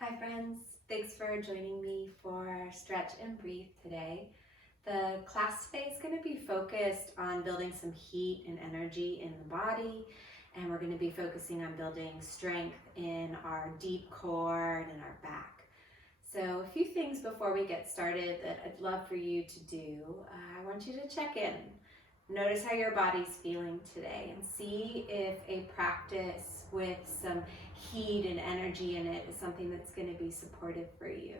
Hi friends, thanks for joining me for Stretch and Breathe today. The class today is going to be focused on building some heat and energy in the body, and we're going to be focusing on building strength in our deep core and in our back. So a few things before we get started that I'd love for you to do. I want you to check in. Notice how your body's feeling today and see if a practice with some heat and energy in it is something that's going to be supportive for you.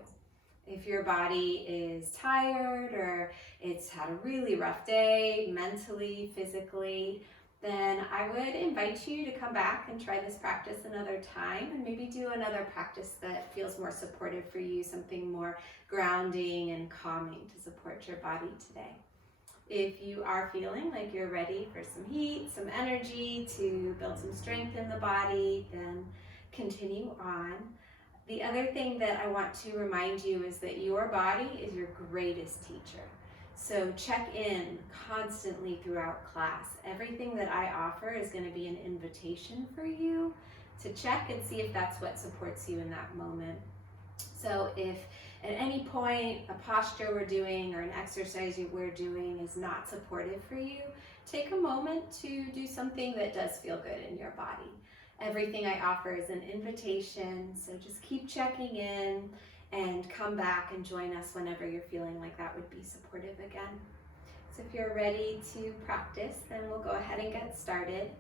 If your body is tired or it's had a really rough day mentally, physically, then I would invite you to come back and try this practice another time and maybe do another practice that feels more supportive for you, something more grounding and calming to support your body today. If you are feeling like you're ready for some heat, some energy, to build some strength in the body, then continue on. The other thing that I want to remind you is that your body is your greatest teacher. So check in constantly throughout class. Everything that I offer is going to be an invitation for you to check and see if that's what supports you in that moment. So if at any point a posture we're doing or an exercise we're doing is not supportive for you, take a moment to do something that does feel good in your body. Everything I offer is an invitation, so just keep checking in and come back and join us whenever you're feeling like that would be supportive again. So if you're ready to practice, then we'll go ahead and get started.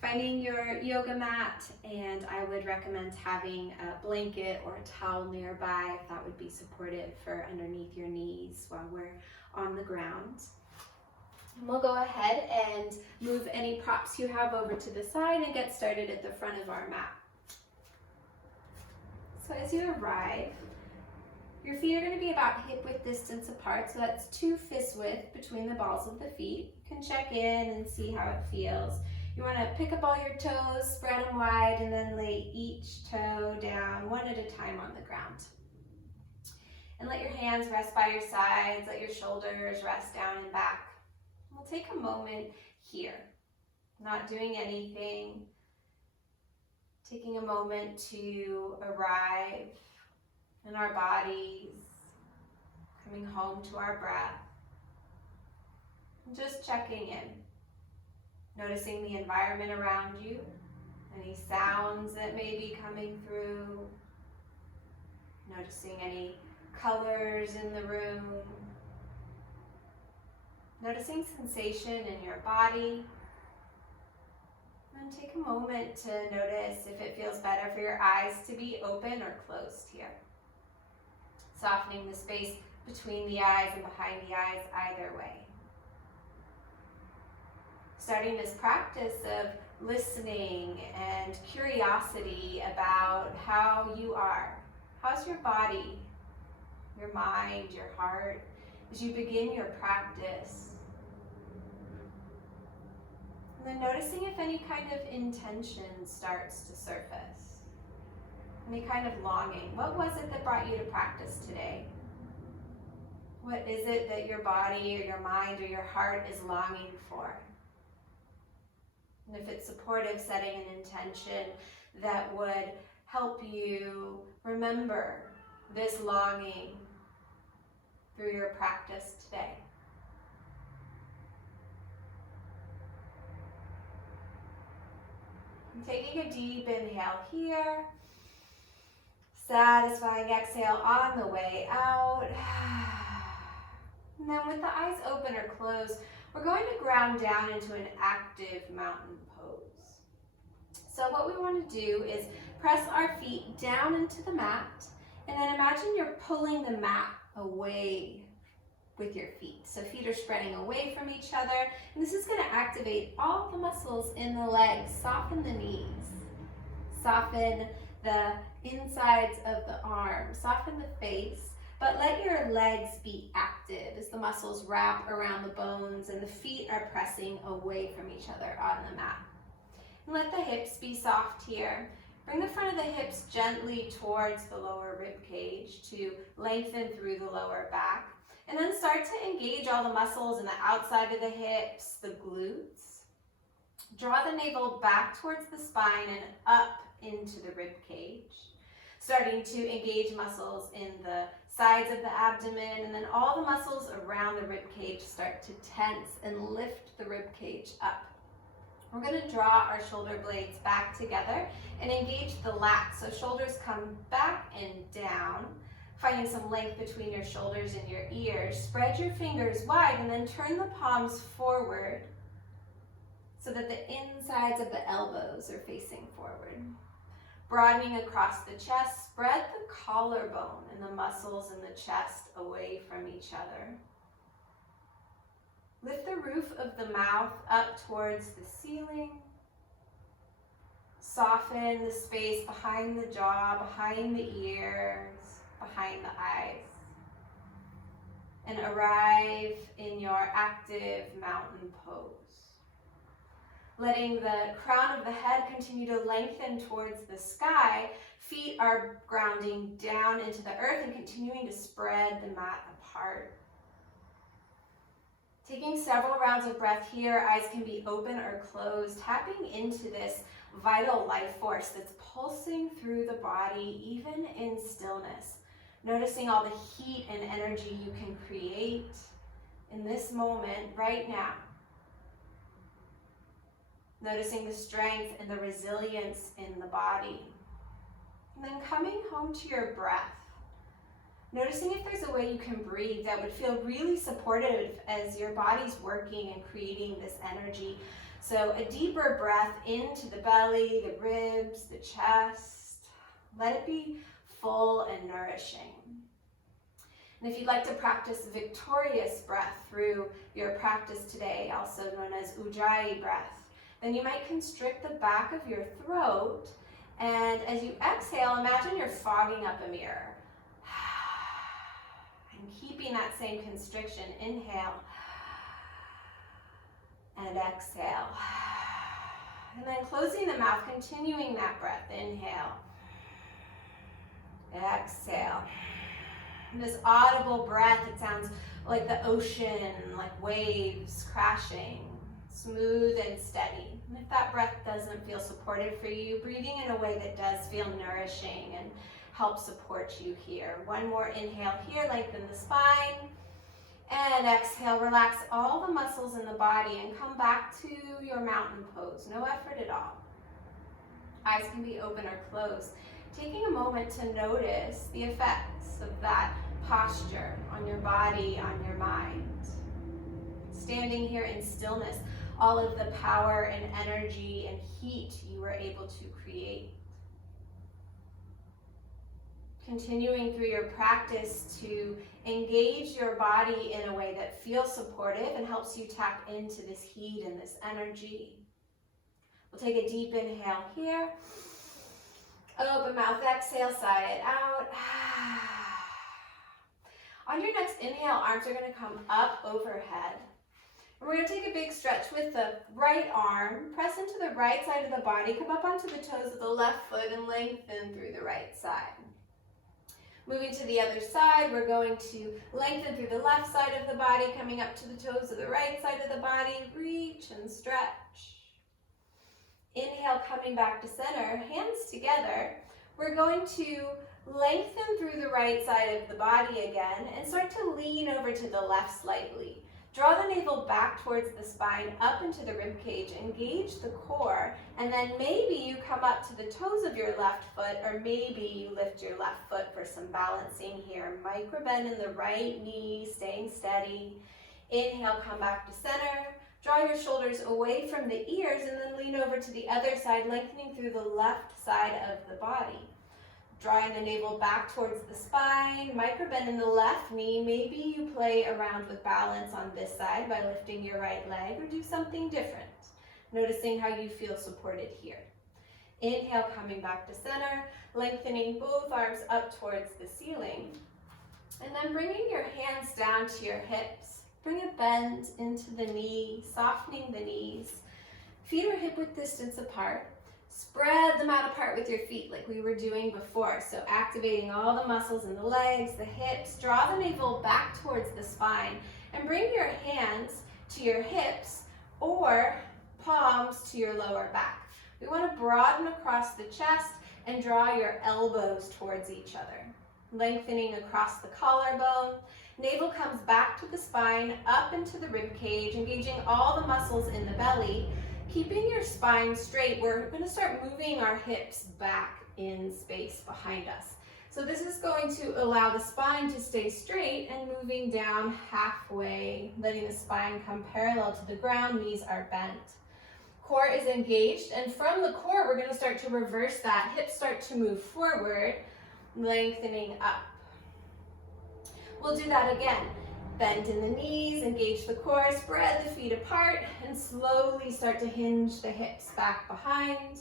Finding your yoga mat, and I would recommend having a blanket or a towel nearby if that would be supportive for underneath your knees while we're on the ground. And we'll go ahead and move any props you have over to the side and get started at the front of our mat. So as you arrive, your feet are going to be about hip width distance apart, so that's 2 fist width between the balls of the feet. You can check in and see how it feels. You want to pick up all your toes, spread them wide, and then lay each toe down one at a time on the ground. And let your hands rest by your sides, let your shoulders rest down and back. We'll take a moment here, not doing anything, taking a moment to arrive in our bodies, coming home to our breath, and just checking in. Noticing the environment around you, any sounds that may be coming through, noticing any colors in the room, noticing sensation in your body, and take a moment to notice if it feels better for your eyes to be open or closed here. Softening the space between the eyes and behind the eyes either way. Starting this practice of listening and curiosity about how you are. How's your body, your mind, your heart, as you begin your practice? And then noticing if any kind of intention starts to surface. Any kind of longing. What was it that brought you to practice today? What is it that your body or your mind or your heart is longing for? And if it's supportive, setting an intention that would help you remember this longing through your practice today. And taking a deep inhale here, satisfying exhale on the way out. And then with the eyes open or closed, we're going to ground down into an active mountain pose. So what we want to do is press our feet down into the mat, and then imagine you're pulling the mat away with your feet. So feet are spreading away from each other, and this is going to activate all the muscles in the legs. Soften the knees, soften the insides of the arms, soften the face. But let your legs be active as the muscles wrap around the bones and the feet are pressing away from each other on the mat. And let the hips be soft here. Bring the front of the hips gently towards the lower rib cage to lengthen through the lower back. And then start to engage all the muscles in the outside of the hips, the glutes. Draw the navel back towards the spine and up into the rib cage. starting to engage muscles in the sides of the abdomen, and then all the muscles around the rib cage start to tense and lift the rib cage up. We're going to draw our shoulder blades back together and engage the lats. So shoulders come back and down, finding some length between your shoulders and your ears. Spread your fingers wide and then turn the palms forward so that the insides of the elbows are facing forward. Broadening across the chest, spread the collarbone and the muscles in the chest away from each other. Lift the roof of the mouth up towards the ceiling. Soften the space behind the jaw, behind the ears, behind the eyes. And arrive in your active mountain pose. Letting the crown of the head continue to lengthen towards the sky, feet are grounding down into the earth and continuing to spread the mat apart. Taking several rounds of breath here, eyes can be open or closed, tapping into this vital life force that's pulsing through the body, even in stillness. Noticing all the heat and energy you can create in this moment right now. Noticing the strength and the resilience in the body. And then coming home to your breath. Noticing if there's a way you can breathe that would feel really supportive as your body's working and creating this energy. So a deeper breath into the belly, the ribs, the chest. Let it be full and nourishing. And if you'd like to practice victorious breath through your practice today, also known as Ujjayi breath, then you might constrict the back of your throat, and as you exhale, imagine you're fogging up a mirror. And keeping that same constriction, inhale and exhale. And then closing the mouth, continuing that breath, inhale, exhale. And this audible breath, it sounds like the ocean, like waves crashing. Smooth and steady. And if that breath doesn't feel supportive for you, breathing in a way that does feel nourishing and help support you here. One more inhale here, lengthen the spine. And exhale, relax all the muscles in the body and come back to your mountain pose. No effort at all. Eyes can be open or closed. Taking a moment to notice the effects of that posture on your body, on your mind. Standing here in stillness, all of the power and energy and heat you were able to create. Continuing through your practice to engage your body in a way that feels supportive and helps you tap into this heat and this energy. We'll take a deep inhale here. Open mouth, exhale, sigh it out. On your next inhale, arms are going to come up overhead. And we're going to take a big stretch with the right arm, press into the right side of the body, come up onto the toes of the left foot and lengthen through the right side. Moving to the other side, we're going to lengthen through the left side of the body, coming up to the toes of the right side of the body, reach and stretch. Inhale, coming back to center, hands together. We're going to lengthen through the right side of the body again and start to lean over to the left slightly. Draw the navel back towards the spine, up into the rib cage, engage the core, and then maybe you come up to the toes of your left foot, or maybe you lift your left foot for some balancing here. Micro bend in the right knee, staying steady. Inhale, come back to center. Draw your shoulders away from the ears and then lean over to the other side, lengthening through the left side of the body. Drawing the navel back towards the spine, micro bend in the left knee. Maybe you play around with balance on this side by lifting your right leg, or do something different. Noticing how you feel supported here. Inhale, coming back to center, lengthening both arms up towards the ceiling. And then bringing your hands down to your hips. Bring a bend into the knee, softening the knees. Feet are hip width distance apart. Spread them out apart with your feet like we were doing before. So activating all the muscles in the legs, the hips. Draw the navel back towards the spine and bring your hands to your hips or palms to your lower back. We want to broaden across the chest and draw your elbows towards each other, lengthening across the collarbone. Navel comes back to the spine, up into the rib cage, engaging all the muscles in the belly. Keeping your spine straight, we're going to start moving our hips back in space behind us. So this is going to allow the spine to stay straight and moving down halfway, letting the spine come parallel to the ground, knees are bent. Core is engaged, and from the core, we're going to start to reverse that. Hips start to move forward, lengthening up. We'll do that again. Bend in the knees, engage the core, spread the feet apart, and slowly start to hinge the hips back behind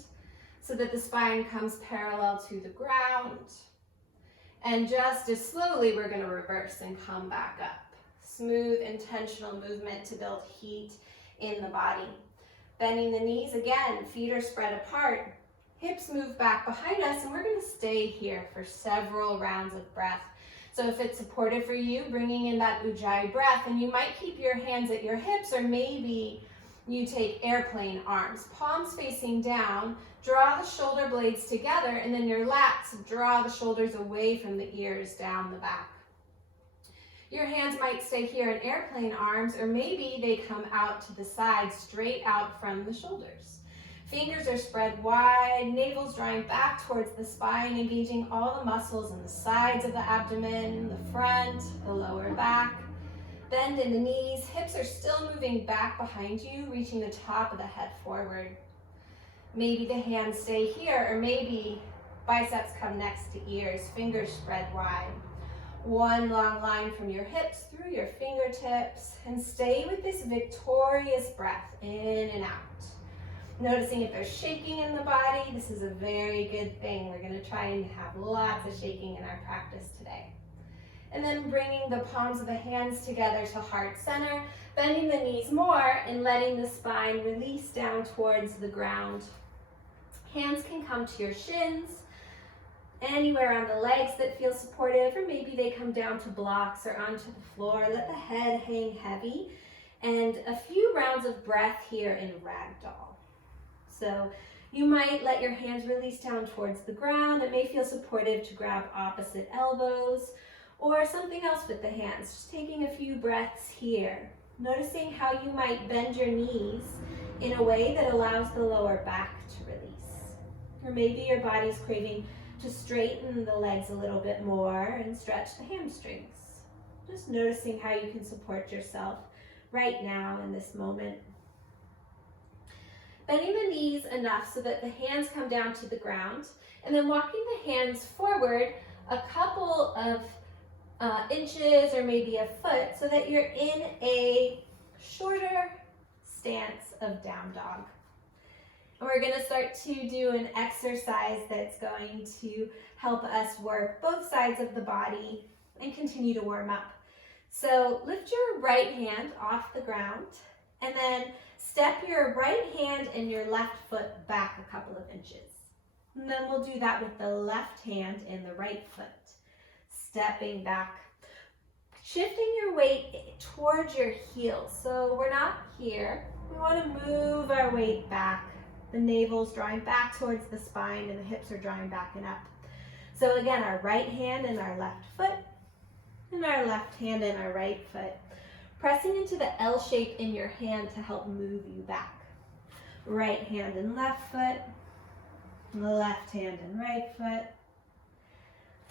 so that the spine comes parallel to the ground. And just as slowly, we're going to reverse and come back up. Smooth, intentional movement to build heat in the body. Bending the knees again, feet are spread apart, hips move back behind us, and we're going to stay here for several rounds of breath. So if it's supportive for you, bringing in that Ujjayi breath, and you might keep your hands at your hips, or maybe you take airplane arms, palms facing down, draw the shoulder blades together, and then your lats draw the shoulders away from the ears down the back. Your hands might stay here in airplane arms, or maybe they come out to the side, straight out from the shoulders. Fingers are spread wide, navel's drawing back towards the spine, engaging all the muscles in the sides of the abdomen, the front, the lower back. Bend in the knees, hips are still moving back behind you, reaching the top of the head forward. Maybe the hands stay here, or maybe biceps come next to ears, fingers spread wide. One long line from your hips through your fingertips, and stay with this victorious breath in and out. Noticing if there's shaking in the body, this is a very good thing. We're going to try and have lots of shaking in our practice today. And then bringing the palms of the hands together to heart center, bending the knees more and letting the spine release down towards the ground. Hands can come to your shins, anywhere on the legs that feel supportive, or maybe they come down to blocks or onto the floor. Let the head hang heavy, and a few rounds of breath here in ragdoll. So you might let your hands release down towards the ground. It may feel supportive to grab opposite elbows or something else with the hands. Just taking a few breaths here. Noticing how you might bend your knees in a way that allows the lower back to release. Or maybe your body's craving to straighten the legs a little bit more and stretch the hamstrings. Just noticing how you can support yourself right now in this moment. Bending the knees enough so that the hands come down to the ground, and then walking the hands forward a couple of inches or maybe a foot so that you're in a shorter stance of down dog. And we're going to start to do an exercise that's going to help us work both sides of the body and continue to warm up. So lift your right hand off the ground, and then step your right hand and your left foot back a couple of inches. And then we'll do that with the left hand and the right foot. Stepping back. Shifting your weight towards your heels. So we're not here. We want to move our weight back. The navel's drawing back towards the spine and the hips are drawing back and up. So again, our right hand and our left foot, and our left hand and our right foot. Pressing into the L shape in your hand to help move you back. Right hand and left foot, left hand and right foot,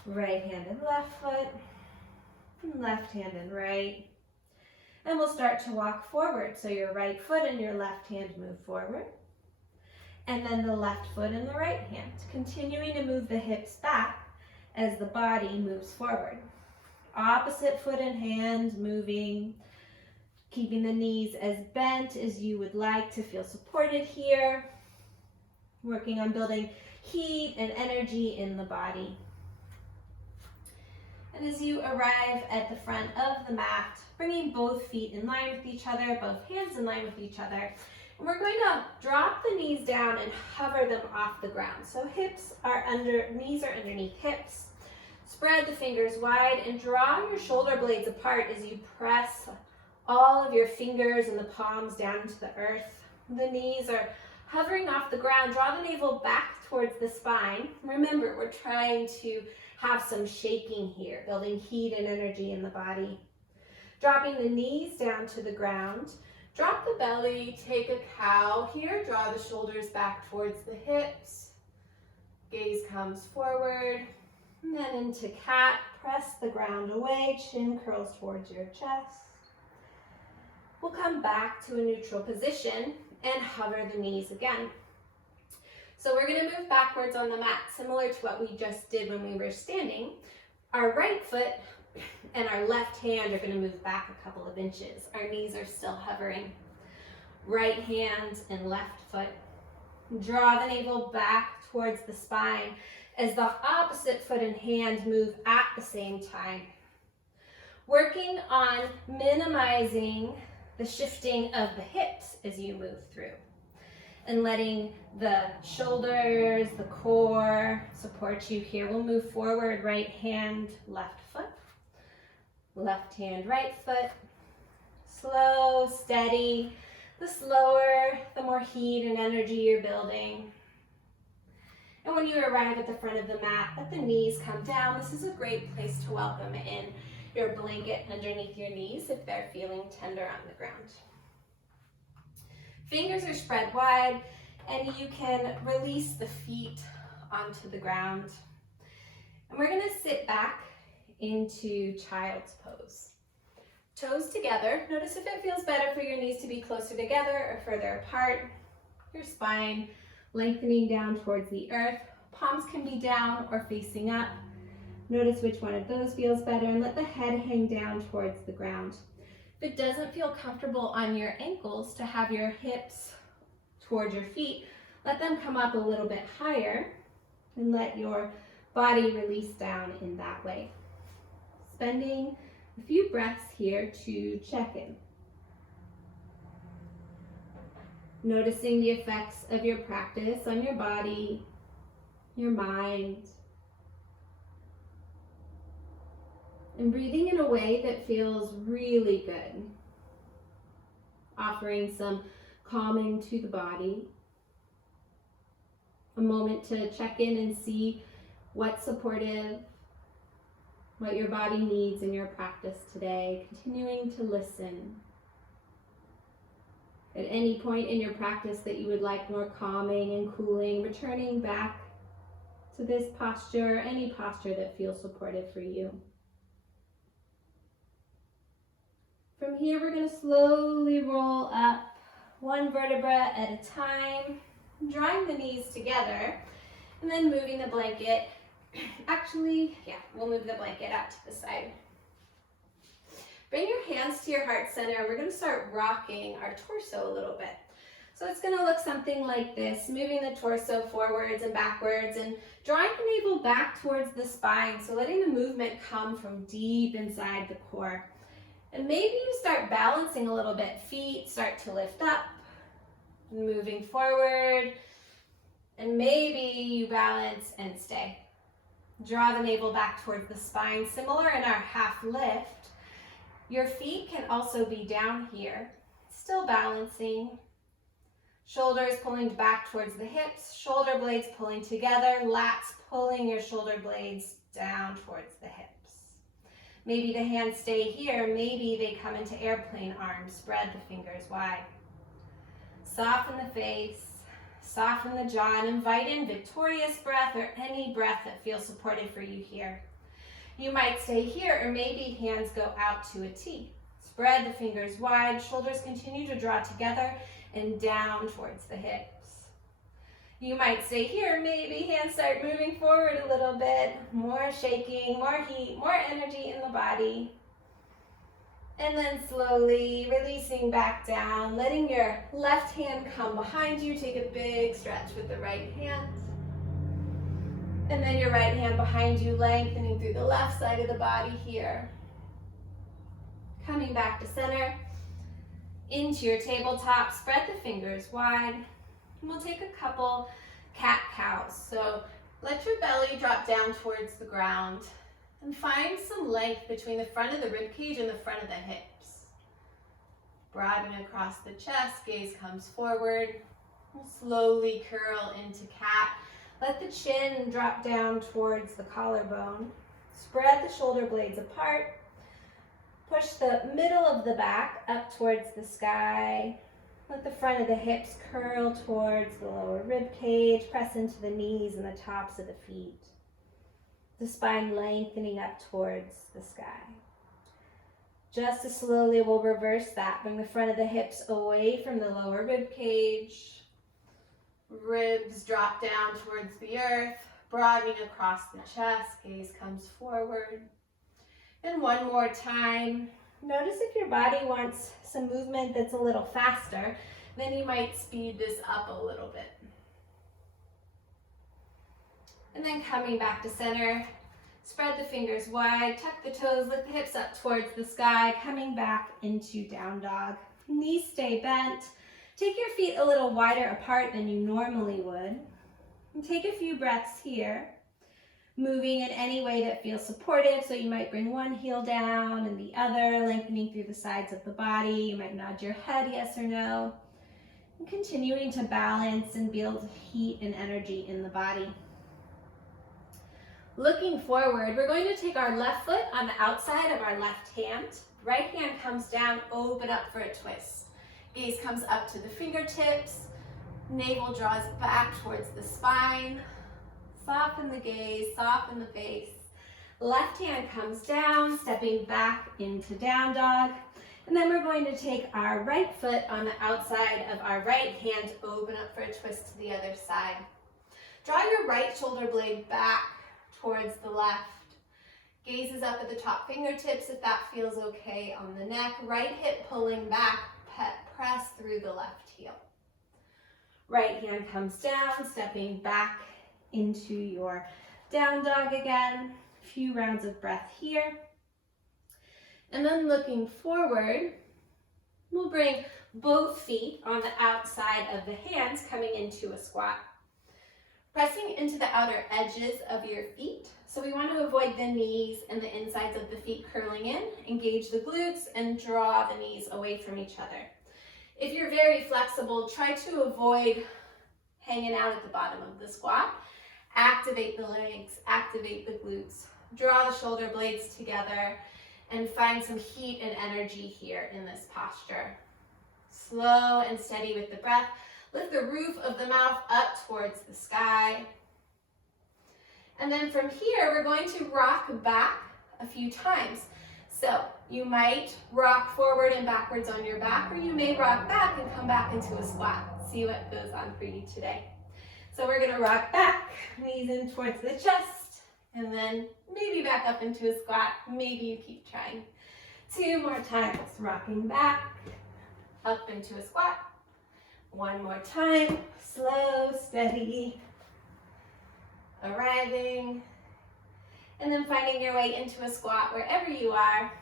right hand and left foot, left hand and right. And we'll start to walk forward. So your right foot and your left hand move forward. And then the left foot and the right hand. Continuing to move the hips back as the body moves forward. Opposite foot and hand moving. Keeping the knees as bent as you would like to feel supported here. Working on building heat and energy in the body. And as you arrive at the front of the mat, bringing both feet in line with each other, both hands in line with each other. And we're going to drop the knees down and hover them off the ground. So hips are knees are underneath hips. Spread the fingers wide and draw your shoulder blades apart as you press all of your fingers and the palms down into the earth. The knees are hovering off the ground. Draw the navel back towards the spine. Remember, we're trying to have some shaking here, building heat and energy in the body. Dropping the knees down to the ground. Drop the belly, take a cow here, draw the shoulders back towards the hips. Gaze comes forward, and then into cat. Press the ground away, chin curls towards your chest. We'll come back to a neutral position and hover the knees again. So we're going to move backwards on the mat, similar to what we just did when we were standing. Our right foot and our left hand are going to move back a couple of inches. Our knees are still hovering. Right hand and left foot. Draw the navel back towards the spine as the opposite foot and hand move at the same time. Working on minimizing the shifting of the hips as you move through, and letting the shoulders, the core support you here. We'll move forward, right hand, left foot. Left hand, right foot. Slow, steady. The slower, the more heat and energy you're building. And when you arrive at the front of the mat, let the knees come down. This is a great place to welcome in your blanket underneath your knees if they're feeling tender on the ground. Fingers are spread wide, and you can release the feet onto the ground. And we're going to sit back into child's pose. Toes together. Notice if it feels better for your knees to be closer together or further apart. Your spine lengthening down towards the earth. Palms can be down or facing up. Notice which one of those feels better, and let the head hang down towards the ground. If it doesn't feel comfortable on your ankles to have your hips towards your feet, let them come up a little bit higher and let your body release down in that way. Spending a few breaths here to check in. Noticing the effects of your practice on your body, your mind, and breathing in a way that feels really good. Offering some calming to the body. A moment to check in and see what's supportive, what your body needs in your practice today. Continuing to listen. At any point in your practice that you would like more calming and cooling, returning back to this posture, any posture that feels supportive for you. From here, we're going to slowly roll up one vertebra at a time, drawing the knees together, and then moving the blanket. We'll move the blanket out to the side. Bring your hands to your heart center, and we're going to start rocking our torso a little bit. So it's going to look something like this, moving the torso forwards and backwards, and drawing the navel back towards the spine, so letting the movement come from deep inside the core. And maybe you start balancing a little bit. Feet start to lift up, moving forward, and maybe you balance and stay. Draw the navel back towards the spine, similar in our half lift. Your feet can also be down here, still balancing. Shoulders pulling back towards the hips, shoulder blades pulling together, lats pulling your shoulder blades down towards the hips. Maybe the hands stay here, maybe they come into airplane arms, spread the fingers wide. Soften the face, soften the jaw, and invite in victorious breath or any breath that feels supportive for you here. You might stay here, or maybe hands go out to a T. Spread the fingers wide, shoulders continue to draw together and down towards the hips. You might stay here, maybe hands start moving forward a little bit, more shaking, more heat, more energy in the body. And then slowly releasing back down, letting your left hand come behind you. Take a big stretch with the right hand. And then your right hand behind you, lengthening through the left side of the body here. Coming back to center, into your tabletop, spread the fingers wide. And we'll take a couple cat-cows. So let your belly drop down towards the ground and find some length between the front of the rib cage and the front of the hips. Broaden across the chest, gaze comes forward. We'll slowly curl into cat. Let the chin drop down towards the collarbone. Spread the shoulder blades apart. Push the middle of the back up towards the sky. Let the front of the hips curl towards the lower rib cage. Press into the knees and the tops of the feet. The spine lengthening up towards the sky. Just as slowly, we'll reverse that. Bring the front of the hips away from the lower rib cage. Ribs drop down towards the earth, broadening across the chest. Gaze comes forward. And one more time. Notice if your body wants some movement that's a little faster, then you might speed this up a little bit. And then coming back to center, spread the fingers wide, tuck the toes, lift the hips up towards the sky, coming back into down dog. Knees stay bent. Take your feet a little wider apart than you normally would. And take a few breaths here, moving in any way that feels supportive. So you might bring one heel down and the other, lengthening through the sides of the body. You might nod your head yes or no. And continuing to balance and build heat and energy in the body. Looking forward, we're going to take our left foot on the outside of our left hand. Right hand comes down, open up for a twist. Gaze comes up to the fingertips. Navel draws back towards the spine. Soften the gaze, soften the face. Left hand comes down, stepping back into down dog. And then we're going to take our right foot on the outside of our right hand, open up for a twist to the other side. Draw your right shoulder blade back towards the left. Gaze is up at the top fingertips if that feels okay on the neck. Right hip pulling back, press through the left heel. Right hand comes down, stepping back into your down dog again. A few rounds of breath here. And then looking forward, we'll bring both feet on the outside of the hands coming into a squat. Pressing into the outer edges of your feet. So we want to avoid the knees and the insides of the feet curling in. Engage the glutes and draw the knees away from each other. If you're very flexible, try to avoid hanging out at the bottom of the squat. Activate the legs, activate the glutes. Draw the shoulder blades together and find some heat and energy here in this posture. Slow and steady with the breath. Lift the roof of the mouth up towards the sky. And then from here, we're going to rock back a few times. So you might rock forward and backwards on your back, or you may rock back and come back into a squat. See what goes on for you today. So we're gonna rock back, knees in towards the chest, and then maybe back up into a squat. Maybe you keep trying. 2 more times, rocking back, up into a squat. 1 more time, slow, steady, arriving, and then finding your way into a squat wherever you are,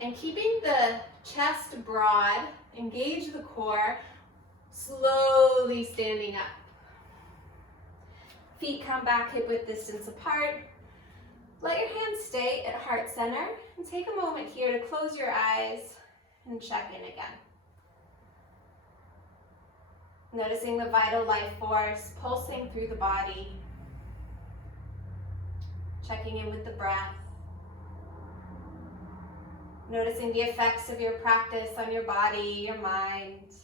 and keeping the chest broad, engage the core, slowly standing up. Feet come back hip width distance apart. Let your hands stay at heart center, and take a moment here to close your eyes and check in again. Noticing the vital life force pulsing through the body. Checking in with the breath. Noticing the effects of your practice on your body, your mind.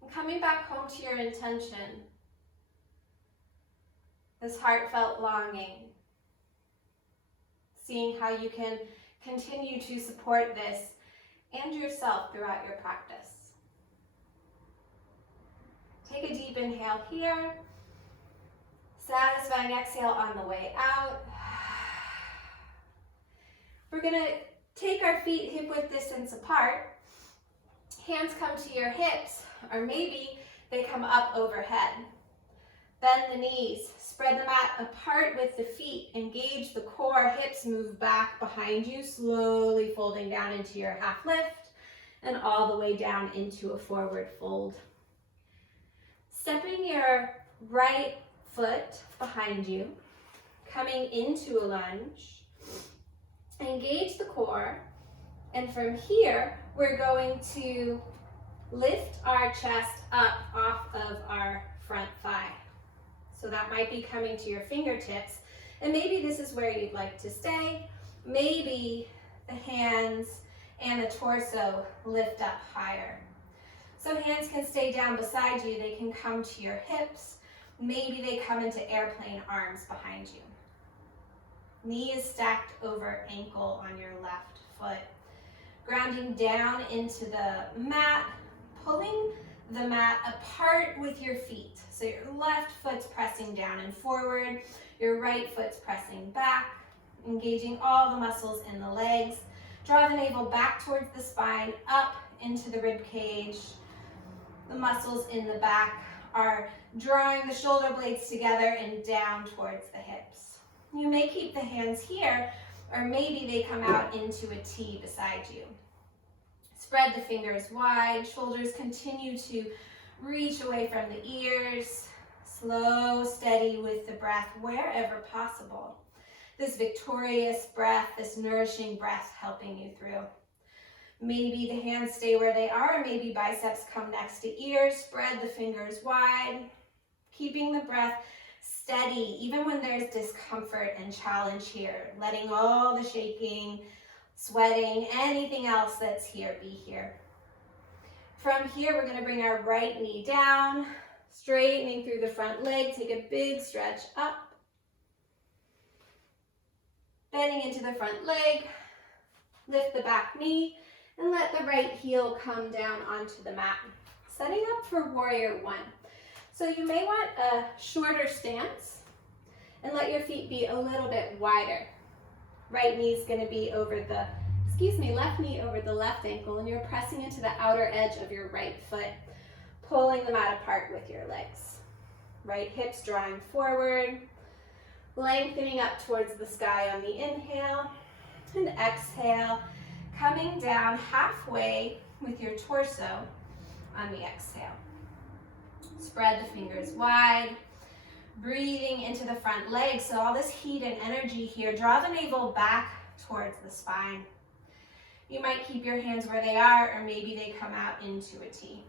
And coming back home to your intention. This heartfelt longing. Seeing how you can continue to support this and yourself throughout your practice. Take a deep inhale here. Satisfying exhale on the way out. We're gonna take our feet hip width distance apart. Hands come to your hips, or maybe they come up overhead. Bend the knees, spread the mat apart with the feet, engage the core, hips move back behind you, slowly folding down into your half lift, and all the way down into a forward fold. Stepping your right foot behind you, coming into a lunge, engage the core, and from here, we're going to lift our chest up off of our front thigh. So that might be coming to your fingertips, and maybe this is where you'd like to stay. Maybe the hands and the torso lift up higher. So hands can stay down beside you, they can come to your hips, maybe they come into airplane arms behind you. Knee is stacked over ankle on your left foot. Grounding down into the mat, pulling the mat apart with your feet. So your left foot's pressing down and forward, your right foot's pressing back, engaging all the muscles in the legs. Draw the navel back towards the spine, up into the rib cage. The muscles in the back are drawing the shoulder blades together and down towards the hips. You may keep the hands here, or maybe they come out into a T beside you. Spread the fingers wide, shoulders continue to reach away from the ears. Slow, steady with the breath wherever possible. This victorious breath, this nourishing breath helping you through. Maybe the hands stay where they are, maybe biceps come next to ears. Spread the fingers wide, keeping the breath steady, even when there's discomfort and challenge here. Letting all the shaking, sweating, anything else that's here, be here. From here, we're going to bring our right knee down, straightening through the front leg. Take a big stretch up. Bending into the front leg, lift the back knee, and let the right heel come down onto the mat. Setting up for warrior one. So you may want a shorter stance and let your feet be a little bit wider. Right knee is going to be over the, left knee over the left ankle, and you're pressing into the outer edge of your right foot, pulling the mat apart with your legs. Right hips drawing forward, lengthening up towards the sky on the inhale, and exhale, coming down halfway with your torso on the exhale. Spread the fingers wide, breathing into the front leg, so all this heat and energy here. Draw the navel back towards the spine. You might keep your hands where they are, or maybe they come out into a T.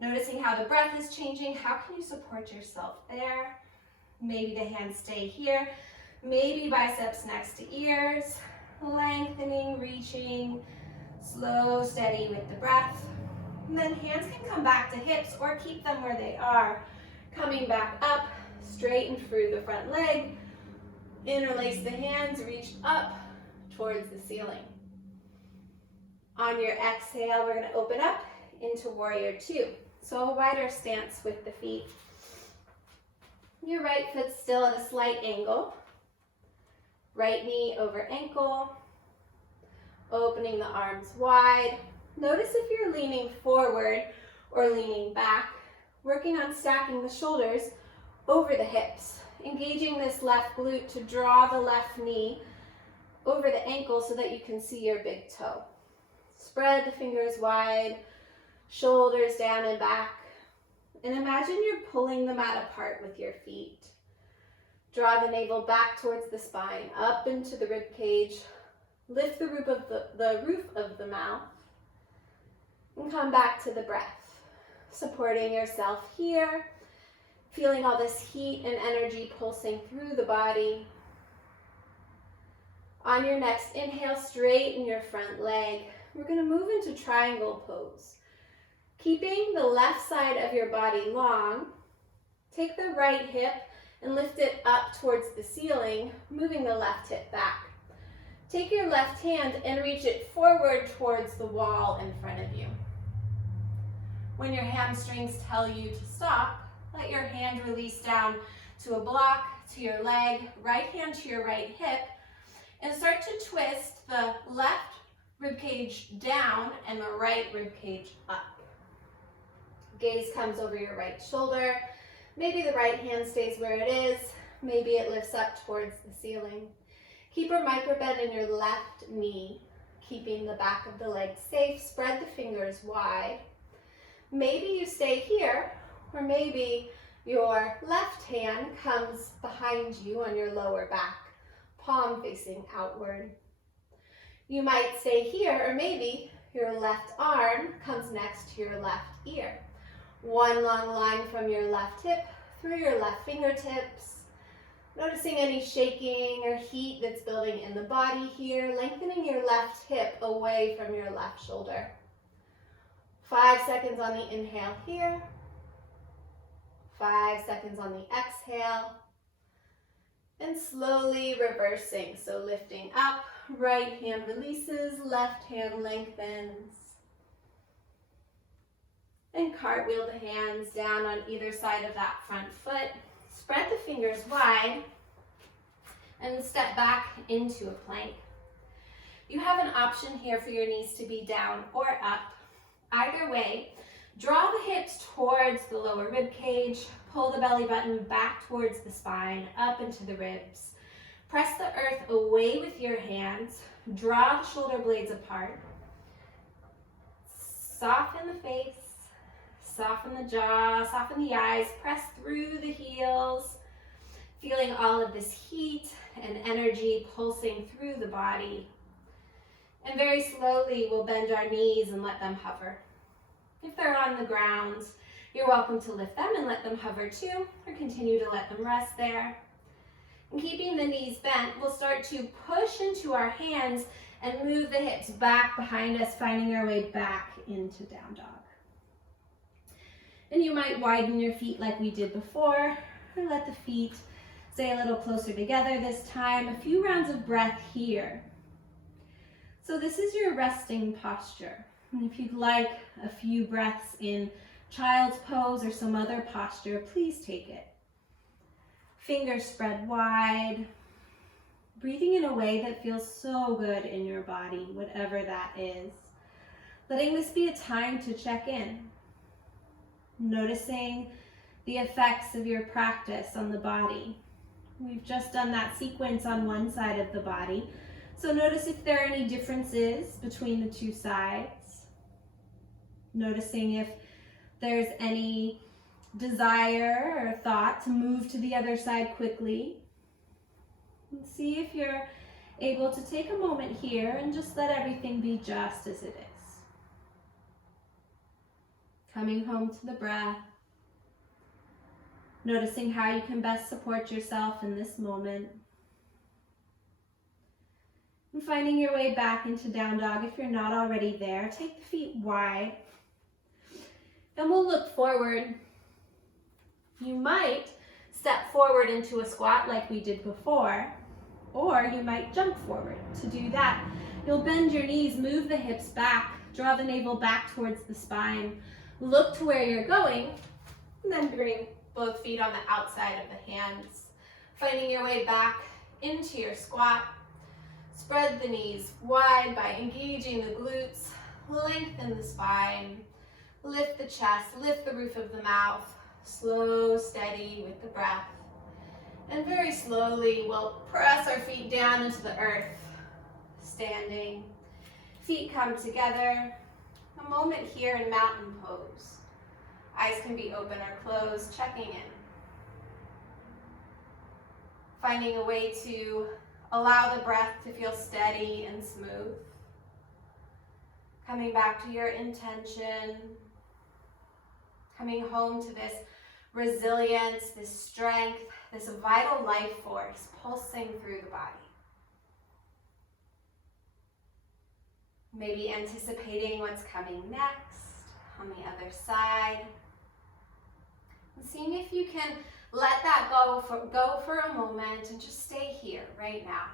Noticing how the breath is changing, how can you support yourself there? Maybe the hands stay here, maybe biceps next to ears, lengthening, reaching, slow, steady with the breath. And then hands can come back to hips or keep them where they are. Coming back up, straighten through the front leg, interlace the hands, reach up towards the ceiling. On your exhale, we're going to open up into warrior two. So a wider stance with the feet. Your right foot still at a slight angle. Right knee over ankle. Opening the arms wide. Notice if you're leaning forward or leaning back. Working on stacking the shoulders over the hips. Engaging this left glute to draw the left knee over the ankle so that you can see your big toe. Spread the fingers wide, shoulders down and back. And imagine you're pulling the mat apart with your feet. Draw the navel back towards the spine, up into the rib cage. Lift the roof of the mouth. And come back to the breath. Supporting yourself here. Feeling all this heat and energy pulsing through the body. On your next inhale, straighten your front leg. We're going to move into triangle pose. Keeping the left side of your body long, take the right hip and lift it up towards the ceiling, moving the left hip back. Take your left hand and reach it forward towards the wall in front of you. When your hamstrings tell you to stop, let your hand release down to a block, to your leg, right hand to your right hip, and start to twist the left ribcage down and the right ribcage up. Gaze comes over your right shoulder. Maybe the right hand stays where it is. Maybe it lifts up towards the ceiling. Keep a microbend in your left knee, keeping the back of the leg safe. Spread the fingers wide. Maybe you stay here, or maybe your left hand comes behind you on your lower back, palm facing outward. You might stay here, or maybe your left arm comes next to your left ear. One long line from your left hip through your left fingertips. Noticing any shaking or heat that's building in the body here. Lengthening your left hip away from your left shoulder. 5 seconds on the inhale here. 5 seconds on the exhale. And slowly reversing. So lifting up, right hand releases, left hand lengthens. And cartwheel the hands down on either side of that front foot. Spread the fingers wide and step back into a plank. You have an option here for your knees to be down or up. Either way, draw the hips towards the lower rib cage. Pull the belly button back towards the spine, up into the ribs. Press the earth away with your hands. Draw the shoulder blades apart. Soften the face. Soften the jaw, soften the eyes, press through the heels, feeling all of this heat and energy pulsing through the body. And very slowly we'll bend our knees and let them hover. If they're on the ground, you're welcome to lift them and let them hover too, or continue to let them rest there. And keeping the knees bent, we'll start to push into our hands and move the hips back behind us, finding our way back into down dog. And you might widen your feet like we did before, or let the feet stay a little closer together this time. A few rounds of breath here. So this is your resting posture. And if you'd like a few breaths in child's pose or some other posture, please take it. Fingers spread wide. Breathing in a way that feels so good in your body, whatever that is. Letting this be a time to check in. Noticing the effects of your practice on the body. We've just done that sequence on one side of the body. So notice if there are any differences between the two sides. Noticing if there's any desire or thought to move to the other side quickly. And see if you're able to take a moment here and just let everything be just as it is. Coming home to the breath, noticing how you can best support yourself in this moment. And finding your way back into down dog if you're not already there. Take the feet wide. And we'll look forward. You might step forward into a squat like we did before, or you might jump forward. To do that, you'll bend your knees, move the hips back, draw the navel back towards the spine. Look to where you're going, and then bring both feet on the outside of the hands. Finding your way back into your squat. Spread the knees wide by engaging the glutes. Lengthen the spine. Lift the chest, lift the roof of the mouth. Slow, steady with the breath. And very slowly, we'll press our feet down into the earth. Standing. Feet come together. A moment here in mountain pose. Eyes can be open or closed, checking in. Finding a way to allow the breath to feel steady and smooth. Coming back to your intention. Coming home to this resilience, this strength, this vital life force pulsing through the body. Maybe anticipating what's coming next on the other side. And seeing if you can let that go for a moment and just stay here right now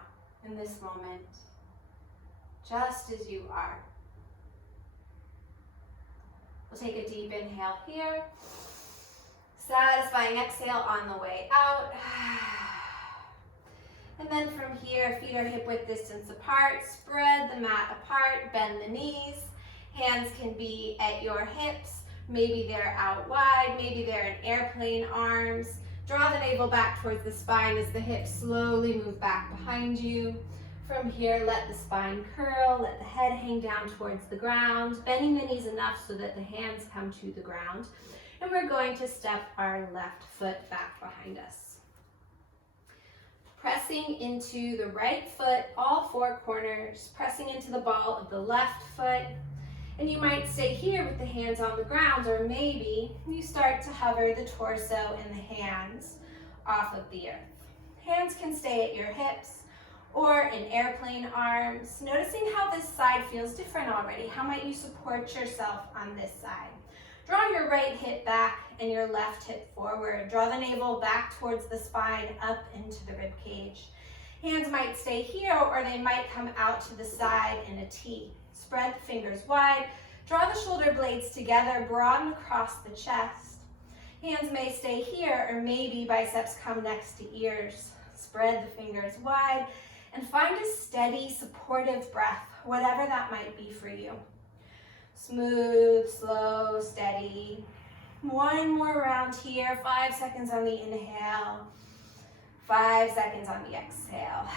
in this moment, just as you are. We'll take a deep inhale here. Satisfying exhale on the way out. And then from here, feet are hip width distance apart. Spread the mat apart, bend the knees. Hands can be at your hips. Maybe they're out wide, maybe they're in airplane arms. Draw the navel back towards the spine as the hips slowly move back behind you. From here, let the spine curl, let the head hang down towards the ground, bending the knees enough so that the hands come to the ground. And we're going to step our left foot back behind us. Pressing into the right foot, all four corners, pressing into the ball of the left foot. And you might stay here with the hands on the ground, or maybe you start to hover the torso and the hands off of the earth. Hands can stay at your hips or in airplane arms. Noticing how this side feels different already. How might you support yourself on this side? Draw your right hip back and your left hip forward. Draw the navel back towards the spine, up into the rib cage. Hands might stay here, or they might come out to the side in a T. Spread the fingers wide. Draw the shoulder blades together, broaden across the chest. Hands may stay here, or maybe biceps come next to ears. Spread the fingers wide and find a steady, supportive breath, whatever that might be for you. Smooth, slow, steady. One more round here. 5 seconds on the inhale. 5 seconds on the exhale.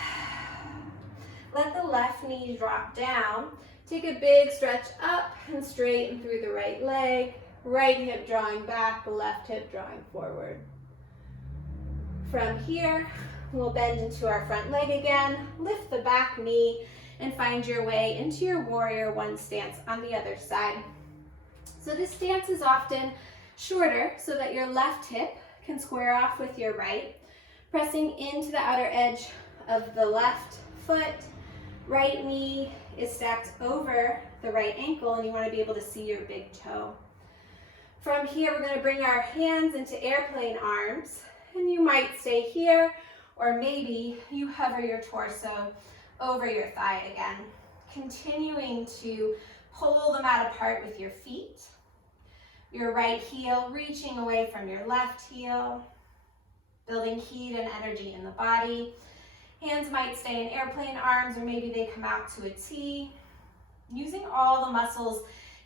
Let the left knee drop down. Take a big stretch up and straighten through the right leg. Right hip drawing back, the left hip drawing forward. From here, we'll bend into our front leg again. Lift the back knee and find your way into your warrior one stance on the other side. So this stance is often shorter so that your left hip can square off with your right, pressing into the outer edge of the left foot. Right knee is stacked over the right ankle, and you want to be able to see your big toe. From here, we're going to bring our hands into airplane arms, and you might stay here, or maybe you hover your torso over your thigh again. Continuing to pull the mat apart with your feet. Your right heel reaching away from your left heel, building heat and energy in the body. Hands might stay in airplane arms, or maybe they come out to a T. Using all the muscles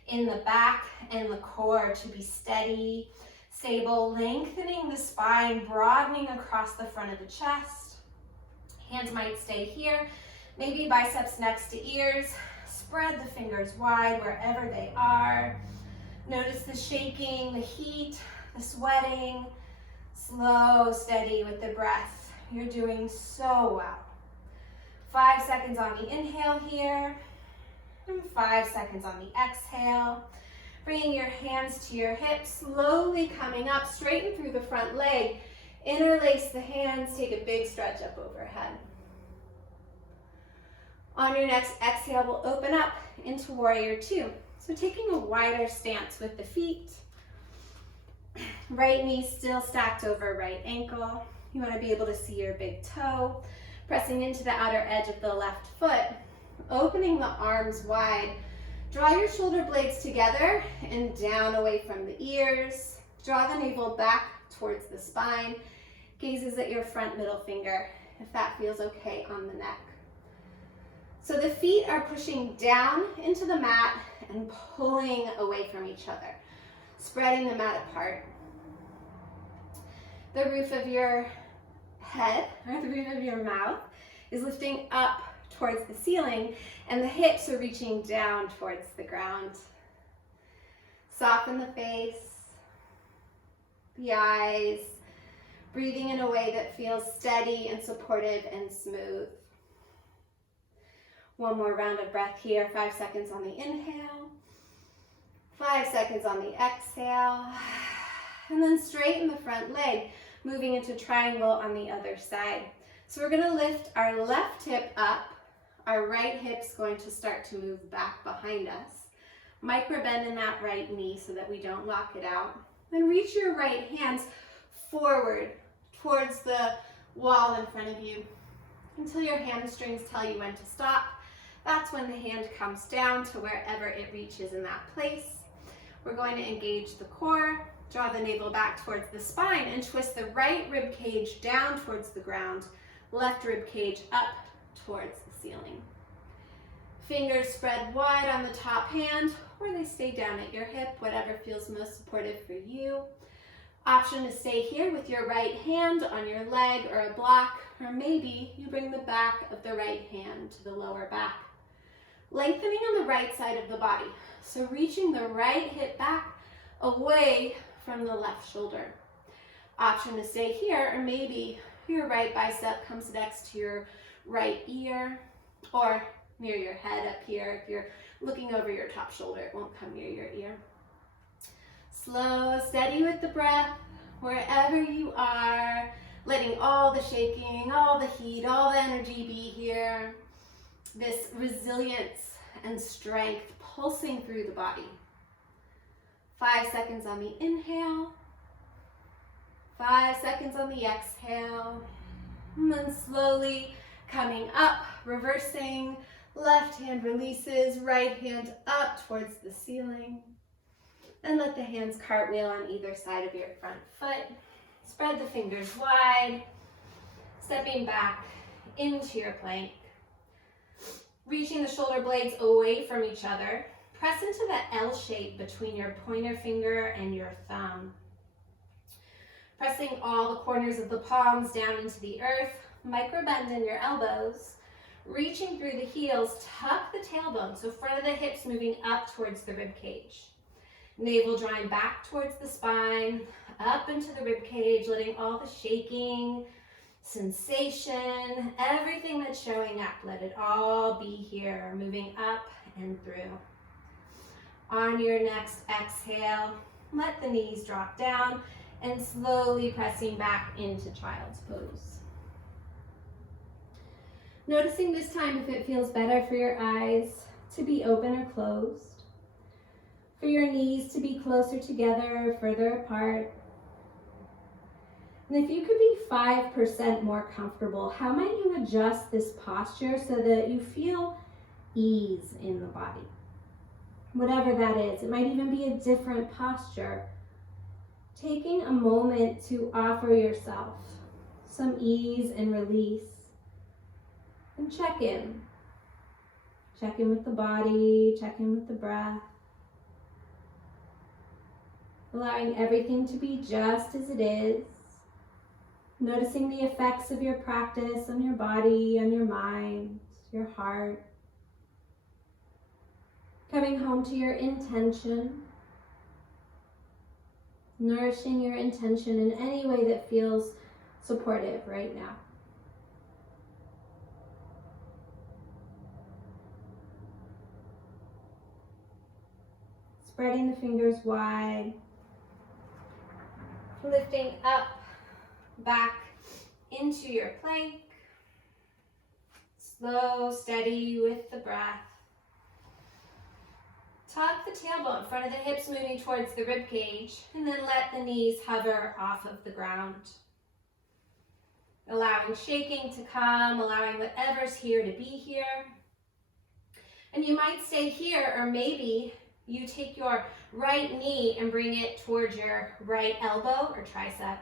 in the back and the core to be steady, stable, lengthening the spine, broadening across the front of the chest. Hands might stay here, maybe biceps next to ears. Spread the fingers wide wherever they are. Notice the shaking, the heat, the sweating. Slow, steady with the breath. You're doing so well. 5 seconds on the inhale here, and 5 seconds on the exhale. Bringing your hands to your hips, slowly coming up, straighten through the front leg. Interlace the hands, take a big stretch up overhead. On your next exhale, we'll open up into warrior two. So taking a wider stance with the feet. Right knee still stacked over right ankle. You want to be able to see your big toe. Pressing into the outer edge of the left foot. Opening the arms wide. Draw your shoulder blades together and down away from the ears. Draw the navel back towards the spine. Gazes at your front middle finger, if that feels okay on the neck. So the feet are pushing down into the mat and pulling away from each other, spreading the mat apart. The roof of your head, or the roof of your mouth, is lifting up towards the ceiling, and the hips are reaching down towards the ground. Soften the face, the eyes, breathing in a way that feels steady and supportive and smooth. One more round of breath here. 5 seconds on the inhale, 5 seconds on the exhale, and then straighten the front leg, moving into triangle on the other side. So we're going to lift our left hip up. Our right hip's going to start to move back behind us. Micro bend in that right knee so that we don't lock it out. Then reach your right hands forward towards the wall in front of you until your hamstrings tell you when to stop. That's when the hand comes down to wherever it reaches in that place. We're going to engage the core, draw the navel back towards the spine, and twist the right rib cage down towards the ground, left rib cage up towards the ceiling. Fingers spread wide on the top hand, or they stay down at your hip, whatever feels most supportive for you. Option to stay here with your right hand on your leg or a block, or maybe you bring the back of the right hand to the lower back. Lengthening on the right side of the body, so reaching the right hip back away from the left shoulder. Option to stay here, or maybe your right bicep comes next to your right ear, or near your head up here. If you're looking over your top shoulder, it won't come near your ear. Slow, steady with the breath, wherever you are, letting all the shaking, all the heat, all the energy be here. This resilience and strength pulsing through the body. 5 seconds on the inhale, 5 seconds on the exhale, and then slowly coming up, reversing, left hand releases, right hand up towards the ceiling. And let the hands cartwheel on either side of your front foot. Spread the fingers wide, stepping back into your plank. Reaching the shoulder blades away from each other. Press into the L shape between your pointer finger and your thumb. Pressing all the corners of the palms down into the earth. Micro bend in your elbows. Reaching through the heels, tuck the tailbone, so front of the hips moving up towards the rib cage. Navel drawing back towards the spine, up into the rib cage, letting all the shaking, sensation, everything that's showing up, let it all be here, moving up and through. On your next exhale, let the knees drop down and slowly pressing back into child's pose. Noticing this time if it feels better for your eyes to be open or closed, for your knees to be closer together or further apart. And if you could be 5% more comfortable, how might you adjust this posture so that you feel ease in the body? Whatever that is, it might even be a different posture. Taking a moment to offer yourself some ease and release. And check in. Check in with the body, check in with the breath. Allowing everything to be just as it is. Noticing the effects of your practice on your body, on your mind, your heart. Coming home to your intention. Nourishing your intention in any way that feels supportive right now. Spreading the fingers wide. Lifting up, back into your plank. Slow, steady with the breath. Tuck the tailbone, front of the hips moving towards the rib cage, and then let the knees hover off of the ground. Allowing shaking to come, allowing whatever's here to be here. And you might stay here, or maybe you take your right knee and bring it towards your right elbow or tricep.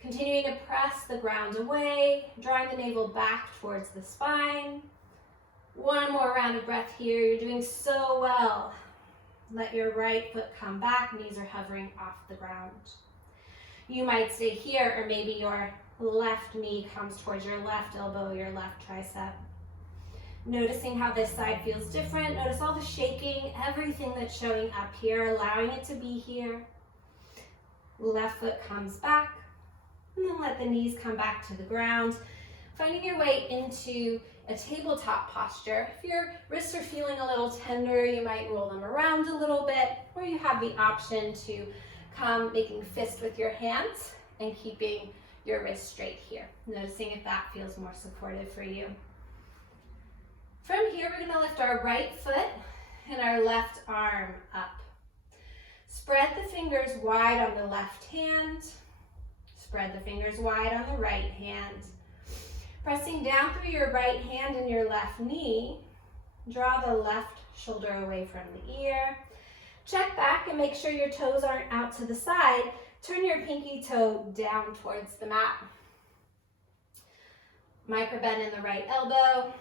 Continuing to press the ground away, drawing the navel back towards the spine. One more round of breath here. You're doing so well. Let your right foot come back. Knees are hovering off the ground. You might stay here, or maybe your left knee comes towards your left elbow, your left tricep. Noticing how this side feels different. Notice all the shaking, everything that's showing up here, allowing it to be here. Left foot comes back. And then let the knees come back to the ground. Finding your way into a tabletop posture. If your wrists are feeling a little tender, you might roll them around a little bit, or you have the option to come making fist with your hands and keeping your wrists straight here. Noticing if that feels more supportive for you. From here, we're going to lift our right foot and our left arm up. Spread the fingers wide on the left hand. Spread the fingers wide on the right hand. Pressing down through your right hand and your left knee, draw the left shoulder away from the ear. Check back and make sure your toes aren't out to the side. Turn your pinky toe down towards the mat. Micro bend in the right elbow.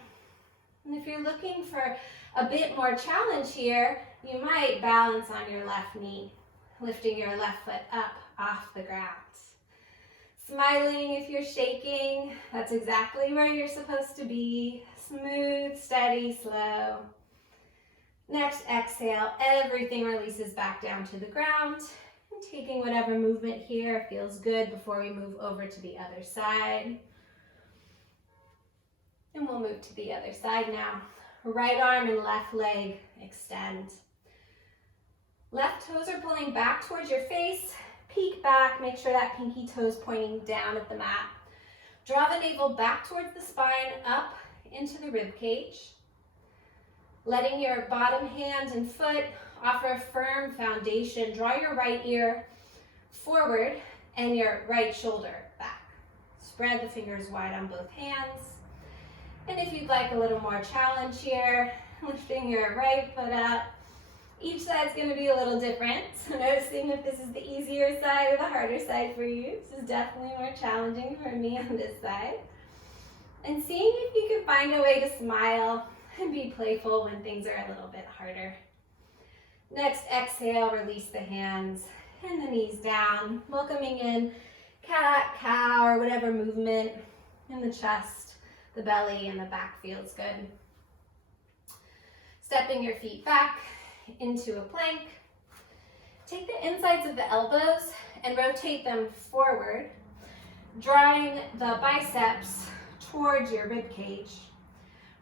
And if you're looking for a bit more challenge here, you might balance on your left knee, lifting your left foot up off the ground. Smiling if you're shaking, that's exactly where you're supposed to be. Smooth, steady, slow. Next exhale, everything releases back down to the ground. And taking whatever movement here feels good before we move over to the other side. And we'll move to the other side now. Right arm and left leg extend. Left toes are pulling back towards your face. Peek back, make sure that pinky toe is pointing down at the mat. Draw the navel back towards the spine, up into the rib cage. Letting your bottom hand and foot offer a firm foundation. Draw your right ear forward and your right shoulder back. Spread the fingers wide on both hands. And if you'd like a little more challenge here, lifting your right foot up. Each side's going to be a little different. So noticing if this is the easier side or the harder side for you. This is definitely more challenging for me on this side. And seeing if you can find a way to smile and be playful when things are a little bit harder. Next, exhale, release the hands and the knees down. Welcoming in cat, cow, or whatever movement in the chest, the belly, and the back feels good. Stepping your feet back into a plank. Take the insides of the elbows and rotate them forward, drawing the biceps towards your rib cage.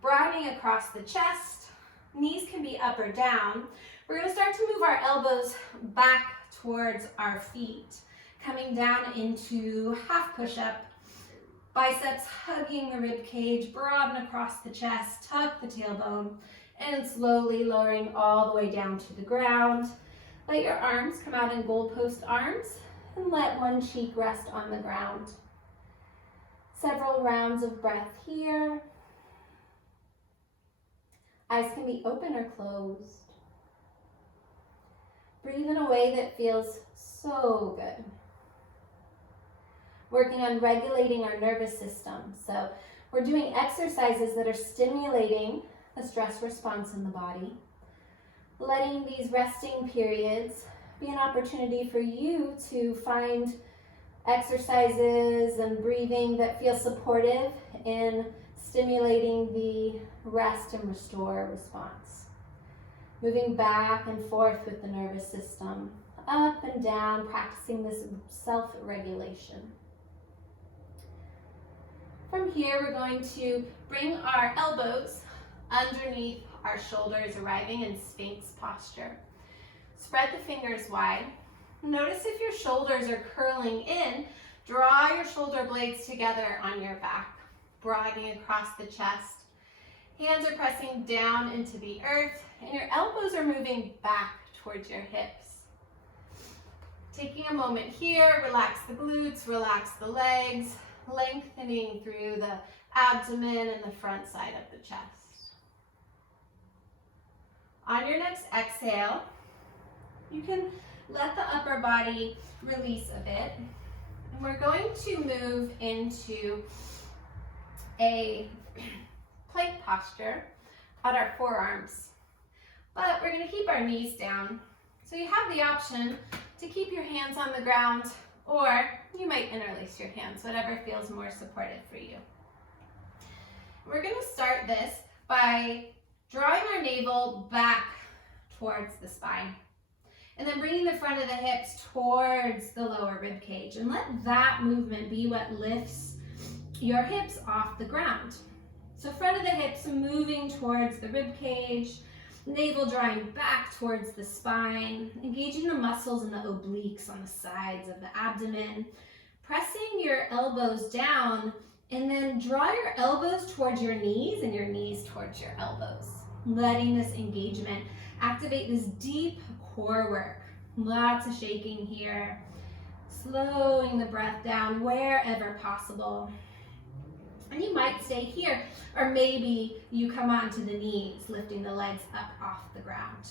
Broadening across the chest, knees can be up or down. We're going to start to move our elbows back towards our feet, coming down into half push-up. Biceps hugging the rib cage, broaden across the chest, tuck the tailbone, and slowly lowering all the way down to the ground. Let your arms come out in goalpost arms, and let one cheek rest on the ground. Several rounds of breath here. Eyes can be open or closed. Breathe in a way that feels so good. Working on regulating our nervous system. So we're doing exercises that are stimulating the stress response in the body. Letting these resting periods be an opportunity for you to find exercises and breathing that feel supportive in stimulating the rest and restore response. Moving back and forth with the nervous system, up and down, practicing this self-regulation. From here, we're going to bring our elbows underneath our shoulders, arriving in Sphinx posture. Spread the fingers wide. Notice if your shoulders are curling in, draw your shoulder blades together on your back, broadening across the chest. Hands are pressing down into the earth, and your elbows are moving back towards your hips. Taking a moment here, relax the glutes, relax the legs, lengthening through the abdomen and the front side of the chest. On your next exhale, you can let the upper body release a bit. And we're going to move into a plank posture on our forearms. But we're going to keep our knees down. So you have the option to keep your hands on the ground, or you might interlace your hands, whatever feels more supportive for you. We're going to start this by drawing our navel back towards the spine. And then bringing the front of the hips towards the lower rib cage. And let that movement be what lifts your hips off the ground. So front of the hips moving towards the rib cage, navel drawing back towards the spine, engaging the muscles in the obliques on the sides of the abdomen, pressing your elbows down, and then draw your elbows towards your knees and your knees towards your elbows. Letting this engagement activate this deep core work. Lots of shaking here. Slowing the breath down wherever possible. And you might stay here, or maybe you come onto the knees, lifting the legs up off the ground.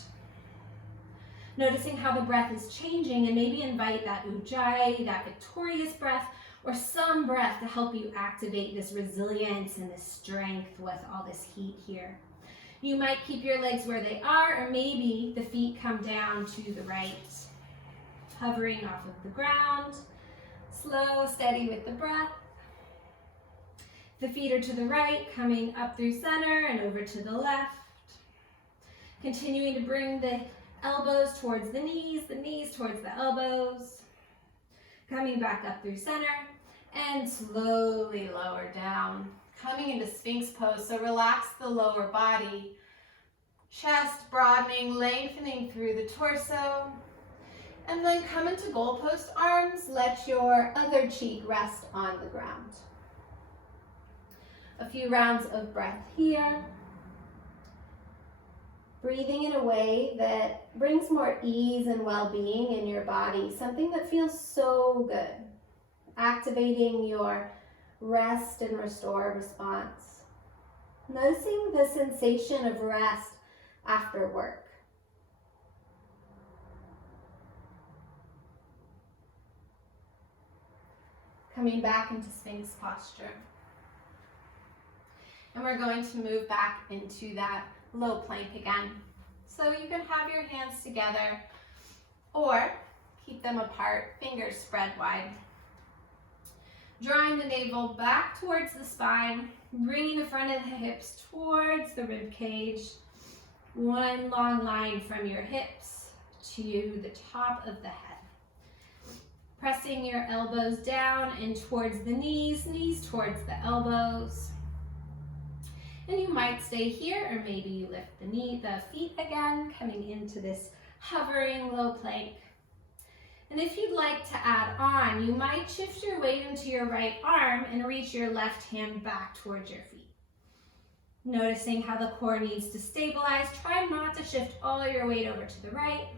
Noticing how the breath is changing, and maybe invite that ujjayi, that victorious breath, or some breath to help you activate this resilience and this strength with all this heat here. You might keep your legs where they are, or maybe the feet come down to the right, hovering off of the ground. Slow, steady with the breath. The feet are to the right, coming up through center and over to the left. Continuing to bring the elbows towards the knees towards the elbows. Coming back up through center. And slowly lower down, coming into Sphinx pose. So relax the lower body, chest broadening, lengthening through the torso. And then come into goalpost arms. Let your other cheek rest on the ground. A few rounds of breath here. Breathing in a way that brings more ease and well-being in your body. Something that feels so good. Activating your rest and restore response. Noticing the sensation of rest after work. Coming back into Sphinx posture. And we're going to move back into that low plank again. So you can have your hands together or keep them apart, fingers spread wide. Drawing the navel back towards the spine, bringing the front of the hips towards the rib cage. One long line from your hips to the top of the head. Pressing your elbows down and towards the knees, knees towards the elbows. And you might stay here, or maybe you lift the feet again, coming into this hovering low plank. And if you'd like to add on, you might shift your weight into your right arm and reach your left hand back towards your feet. Noticing how the core needs to stabilize. Try not to shift all your weight over to the right.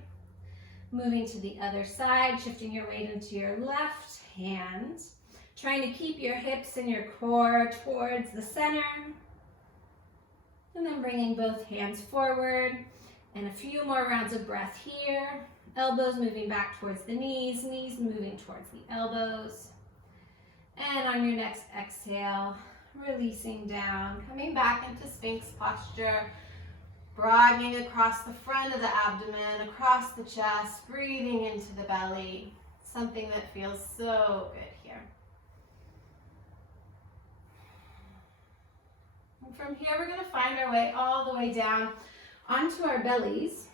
Moving to the other side, shifting your weight into your left hand. Trying to keep your hips and your core towards the center. And then bringing both hands forward. And a few more rounds of breath here. Elbows moving back towards the knees, knees moving towards the elbows. And on your next exhale, releasing down, coming back into Sphinx posture. Broadening across the front of the abdomen, across the chest, breathing into the belly. Something that feels so good here. And from here, we're going to find our way all the way down onto our bellies.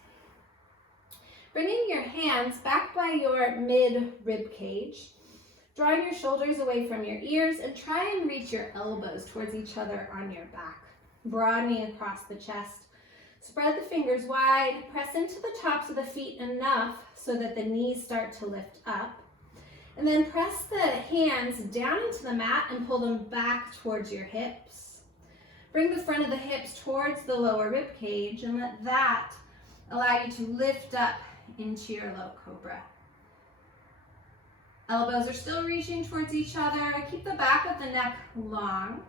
Bringing your hands back by your mid-rib cage. Drawing your shoulders away from your ears and try and reach your elbows towards each other on your back. Broadening across the chest. Spread the fingers wide, press into the tops of the feet enough so that the knees start to lift up. And then press the hands down into the mat and pull them back towards your hips. Bring the front of the hips towards the lower rib cage and let that allow you to lift up into your low cobra. Elbows are still reaching towards each other. Keep the back of the neck long.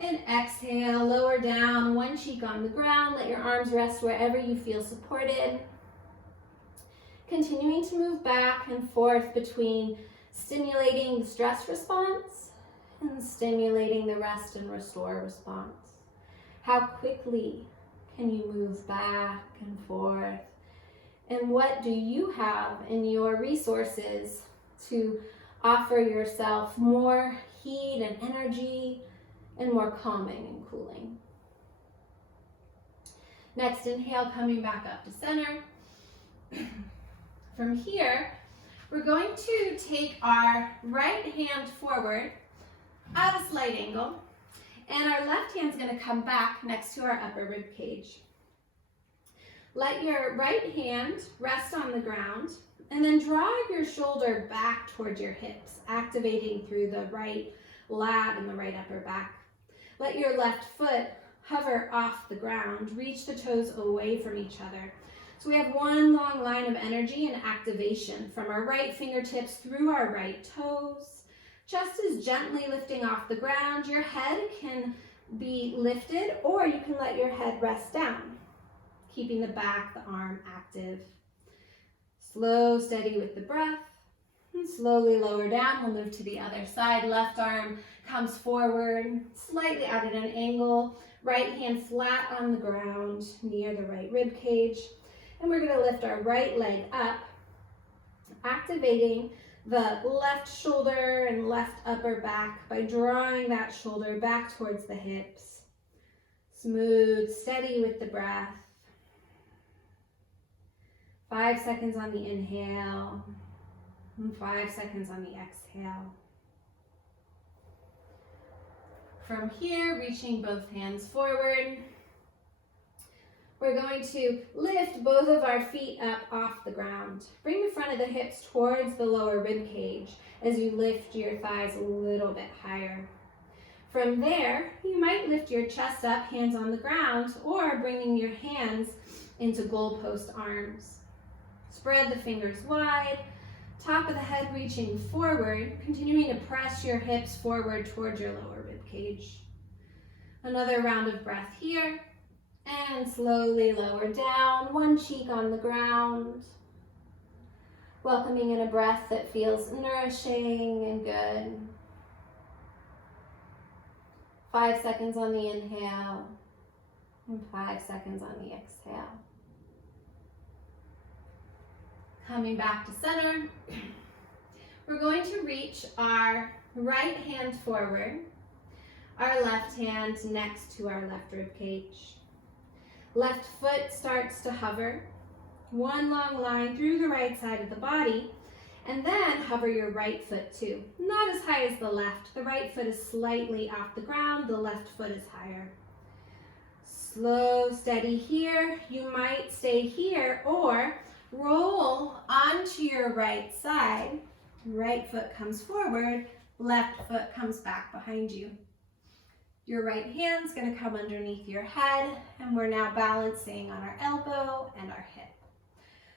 And exhale, lower down, one cheek on the ground. Let your arms rest wherever you feel supported. Continuing to move back and forth between stimulating the stress response and stimulating the rest and restore response. How quickly can you move back and forth? And what do you have in your resources to offer yourself more heat and energy and more calming and cooling? Next, inhale, coming back up to center. From here, we're going to take our right hand forward at a slight angle, and our left hand's going to come back next to our upper rib cage. Let your right hand rest on the ground, and then draw your shoulder back towards your hips, activating through the right lat and the right upper back. Let your left foot hover off the ground, reach the toes away from each other. So we have one long line of energy and activation from our right fingertips through our right toes. Chest is gently lifting off the ground. Your head can be lifted, or you can let your head rest down, keeping the back, the arm active. Slow, steady with the breath. And slowly lower down. We'll move to the other side. Left arm comes forward, slightly out at an angle. Right hand flat on the ground near the right rib cage. And we're going to lift our right leg up, activating the left shoulder and left upper back by drawing that shoulder back towards the hips. Smooth, steady with the breath. 5 seconds on the inhale and 5 seconds on the exhale. From here, reaching both hands forward, we're going to lift both of our feet up off the ground. Bring the front of the hips towards the lower rib cage as you lift your thighs a little bit higher. From there, you might lift your chest up, hands on the ground, or bringing your hands into goalpost arms. Spread the fingers wide, top of the head reaching forward, continuing to press your hips forward towards your lower rib cage. Another round of breath here, and slowly lower down, one cheek on the ground. Welcoming in a breath that feels nourishing and good. 5 seconds on the inhale, and 5 seconds on the exhale. Coming back to center, we're going to reach our right hand forward, our left hand next to our left rib cage. Left foot starts to hover, one long line through the right side of the body, and then hover your right foot too. Not as high as the left. The right foot is slightly off the ground, the left foot is higher. Slow, steady here. You might stay here or roll onto your right side. Right foot comes forward, left foot comes back behind you. Your right hand's gonna come underneath your head, and we're now balancing on our elbow and our hip.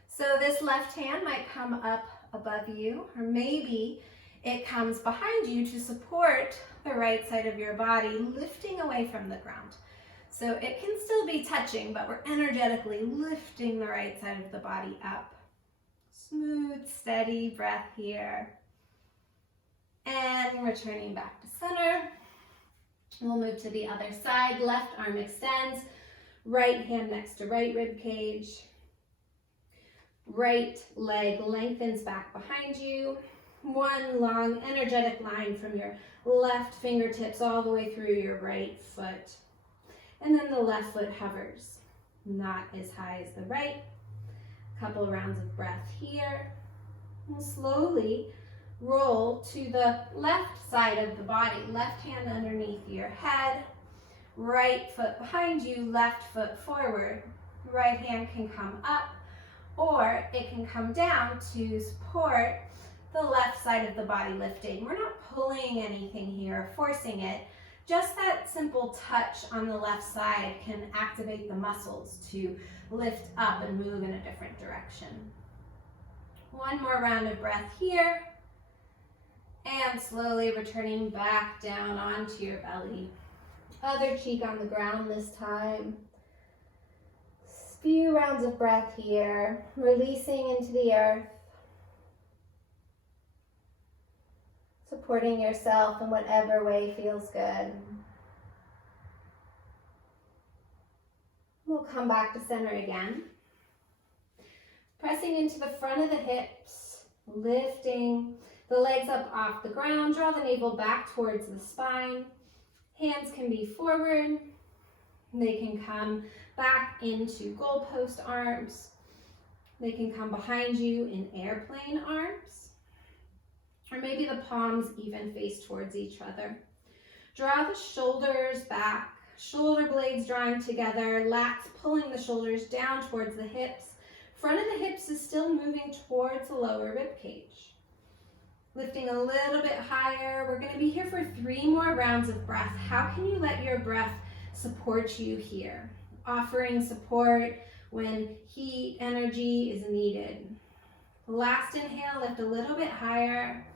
So this left hand might come up above you, or maybe it comes behind you to support the right side of your body, lifting away from the ground. So it can still be touching, but we're energetically lifting the right side of the body up. Smooth, steady breath here. And returning back to center. We'll move to the other side. Left arm extends, right hand next to right rib cage. Right leg lengthens back behind you. One long energetic line from your left fingertips all the way through your right foot. And then the left foot hovers, not as high as the right. Couple rounds of breath here. We'll slowly roll to the left side of the body, left hand underneath your head, right foot behind you, left foot forward. Right hand can come up, or it can come down to support the left side of the body lifting. We're not pulling anything here, forcing it. Just that simple touch on the left side can activate the muscles to lift up and move in a different direction. One more round of breath here. And slowly returning back down onto your belly. Other cheek on the ground this time. Few rounds of breath here, releasing into the earth. Supporting yourself in whatever way feels good. We'll come back to center again. Pressing into the front of the hips, lifting the legs up off the ground, draw the navel back towards the spine. Hands can be forward. They can come back into goalpost arms. They can come behind you in airplane arms. Or maybe the palms even face towards each other. Draw the shoulders back, shoulder blades drawing together, lats pulling the shoulders down towards the hips. Front of the hips is still moving towards the lower rib cage. Lifting a little bit higher. We're going to be here for 3 more rounds of breath. How can you let your breath support you here? Offering support when heat, energy is needed. Last inhale, lift a little bit higher.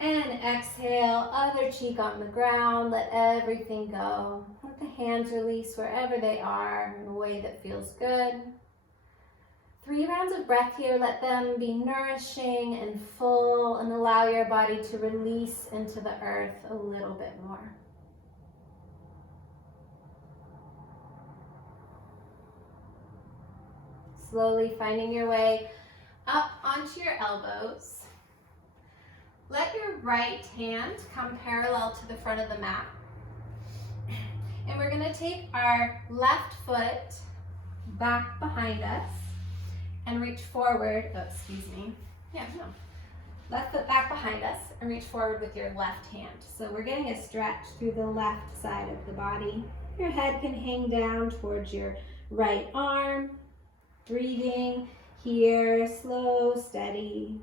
And exhale, other cheek on the ground. Let everything go. Let the hands release wherever they are in a way that feels good. 3 rounds of breath here. Let them be nourishing and full, and allow your body to release into the earth a little bit more. Slowly finding your way up onto your elbows. Let your right hand come parallel to the front of the mat. And we're going to take our left foot back behind us and reach forward. Left foot back behind us and reach forward with your left hand. So we're getting a stretch through the left side of the body. Your head can hang down towards your right arm. Breathing here, slow, steady.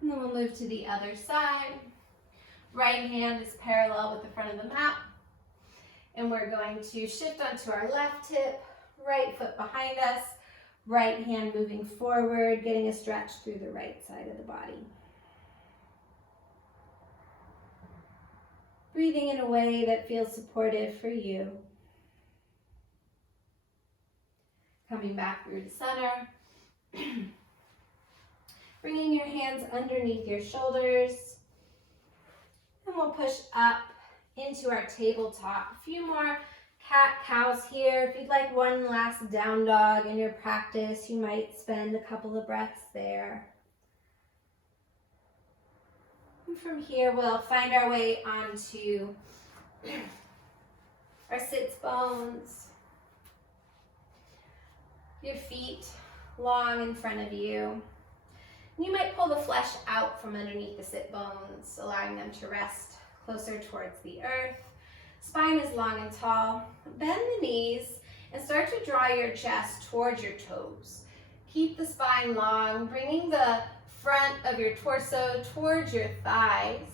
And then we'll move to the other side. Right hand is parallel with the front of the mat. And we're going to shift onto our left hip, right foot behind us, right hand moving forward, getting a stretch through the right side of the body. Breathing in a way that feels supportive for you. Coming back through the center. Bringing your hands underneath your shoulders. And we'll push up into our tabletop. A few more cat-cows here. If you'd like one last down dog in your practice, you might spend a couple of breaths there. And from here, we'll find our way onto our sits bones. Your feet long in front of you. You might pull the flesh out from underneath the sit bones, allowing them to rest closer towards the earth. Spine is long and tall. Bend the knees and start to draw your chest towards your toes. Keep the spine long, bringing the front of your torso towards your thighs.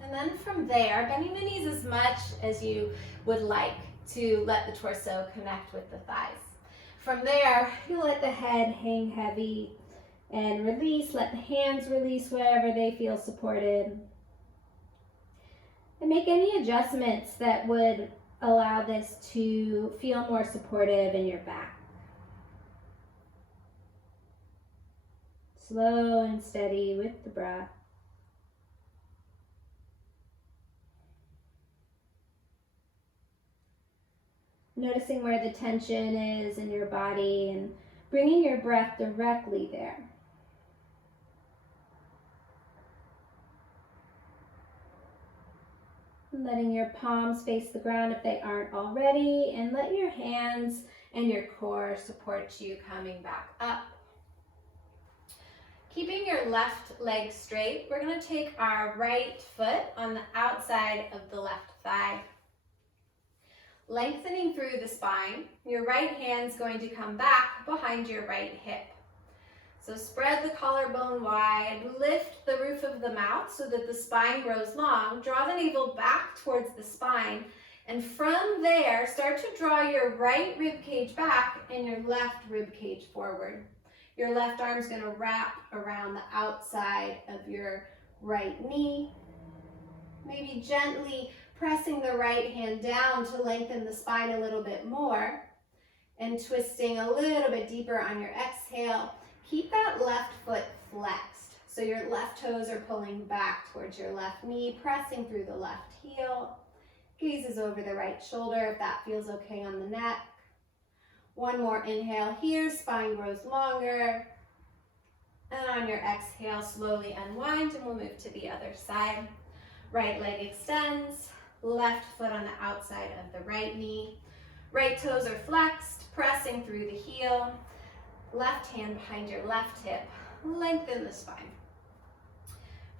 And then from there, bending the knees as much as you would like to let the torso connect with the thighs. From there, you let the head hang heavy and release. Let the hands release wherever they feel supported. And make any adjustments that would allow this to feel more supportive in your back. Slow and steady with the breath. Noticing where the tension is in your body and bringing your breath directly there. Letting your palms face the ground if they aren't already, and let your hands and your core support you coming back up. Keeping your left leg straight, we're going to take our right foot on the outside of the left thigh. Lengthening through the spine, your right hand's going to come back behind your right hip. So spread the collarbone wide, lift the roof of the mouth so that the spine grows long, draw the navel back towards the spine, and from there, start to draw your right rib cage back and your left rib cage forward. Your left arm's going to wrap around the outside of your right knee, maybe gently pressing the right hand down to lengthen the spine a little bit more, and twisting a little bit deeper on your exhale. Keep that left foot flexed, so your left toes are pulling back towards your left knee, pressing through the left heel. Gazes over the right shoulder if that feels okay on the neck. One more inhale here, spine grows longer. And on your exhale, slowly unwind, and we'll move to the other side. Right leg extends, left foot on the outside of the right knee. Right toes are flexed, pressing through the heel. Left hand behind your left hip, lengthen the spine.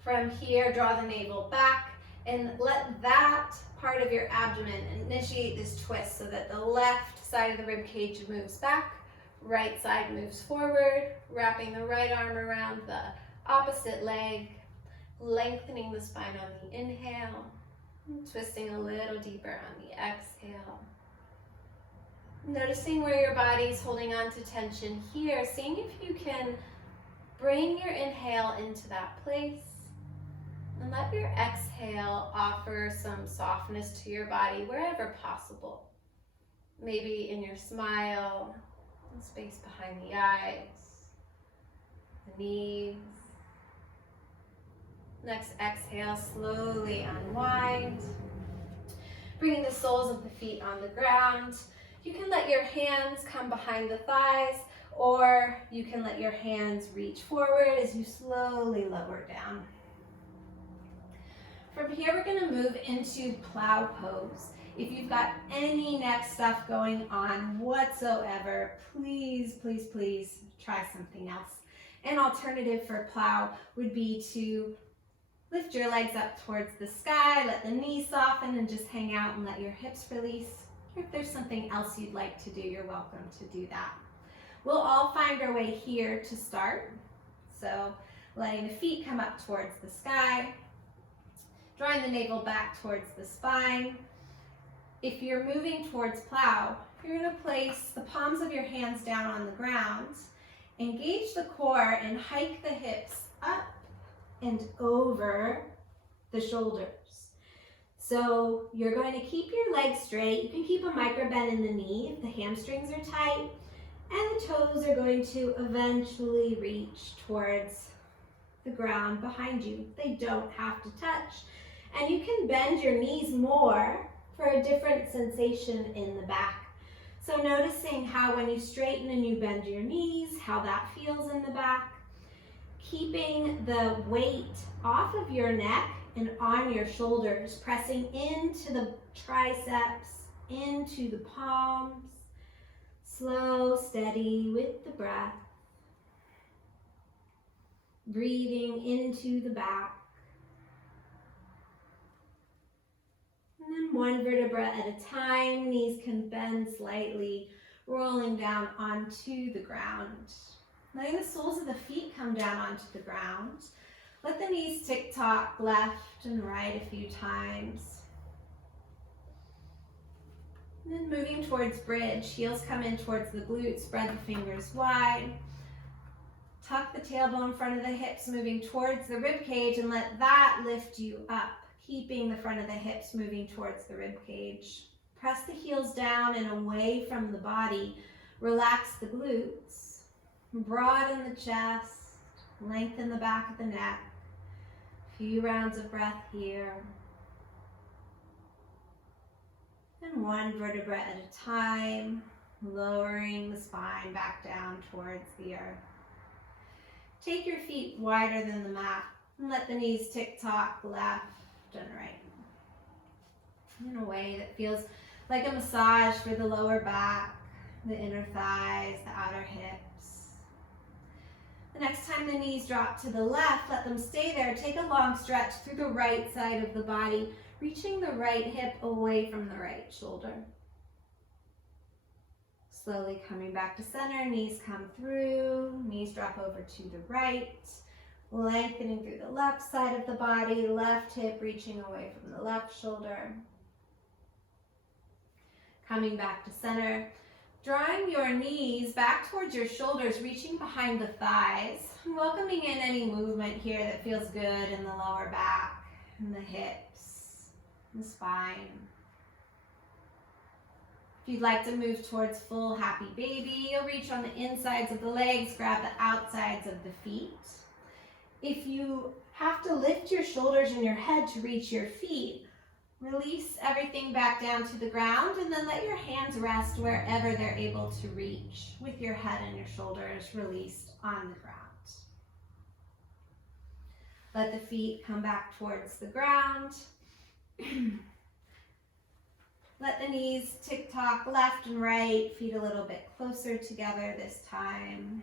From here, draw the navel back and let that part of your abdomen initiate this twist so that the left side of the rib cage moves back, right side moves forward, wrapping the right arm around the opposite leg, lengthening the spine on the inhale, and twisting a little deeper on the exhale. Noticing where your body's holding on to tension here, seeing if you can bring your inhale into that place, and let your exhale offer some softness to your body wherever possible. Maybe in your smile, space behind the eyes, the knees. Next exhale, slowly unwind. Bringing the soles of the feet on the ground. You can let your hands come behind the thighs, or you can let your hands reach forward as you slowly lower down. From here, we're going to move into plow pose. If you've got any neck stuff going on whatsoever, please, please, please try something else. An alternative for plow would be to lift your legs up towards the sky, let the knees soften and just hang out and let your hips release. Or if there's something else you'd like to do, you're welcome to do that. We'll all find our way here to start. So letting the feet come up towards the sky, drawing the navel back towards the spine. If you're moving towards plow, you're going to place the palms of your hands down on the ground, engage the core and hike the hips up and over the shoulders. So you're going to keep your legs straight. You can keep a micro bend in the knee if the hamstrings are tight, and the toes are going to eventually reach towards the ground behind you. They don't have to touch. And you can bend your knees more for a different sensation in the back. So noticing how when you straighten and you bend your knees, how that feels in the back. Keeping the weight off of your neck and on your shoulders, pressing into the triceps, into the palms. Slow, steady with the breath. Breathing into the back. And then one vertebra at a time, knees can bend slightly, rolling down onto the ground. Letting the soles of the feet come down onto the ground. Let the knees tick-tock left and right a few times. And then moving towards bridge, heels come in towards the glutes, spread the fingers wide. Tuck the tailbone, front of the hips moving towards the rib cage, and let that lift you up, keeping the front of the hips moving towards the rib cage. Press the heels down and away from the body. Relax the glutes. Broaden the chest, lengthen the back of the neck. A few rounds of breath here. And one vertebra at a time, lowering the spine back down towards the earth. Take your feet wider than the mat and let the knees tick-tock left and right. In a way that feels like a massage for the lower back, the inner thighs, the outer hips. The next time the knees drop to the left, let them stay there. Take a long stretch through the right side of the body, reaching the right hip away from the right shoulder. Slowly coming back to center, knees come through, knees drop over to the right, lengthening through the left side of the body, left hip reaching away from the left shoulder. Coming back to center. Drawing your knees back towards your shoulders, reaching behind the thighs. Welcoming in any movement here that feels good in the lower back, and the hips, and the spine. If you'd like to move towards full happy baby, you'll reach on the insides of the legs, grab the outsides of the feet. If you have to lift your shoulders and your head to reach your feet, release everything back down to the ground and then let your hands rest wherever they're able to reach with your head and your shoulders released on the ground. Let the feet come back towards the ground. Let the knees tick-tock left and right, feet a little bit closer together this time.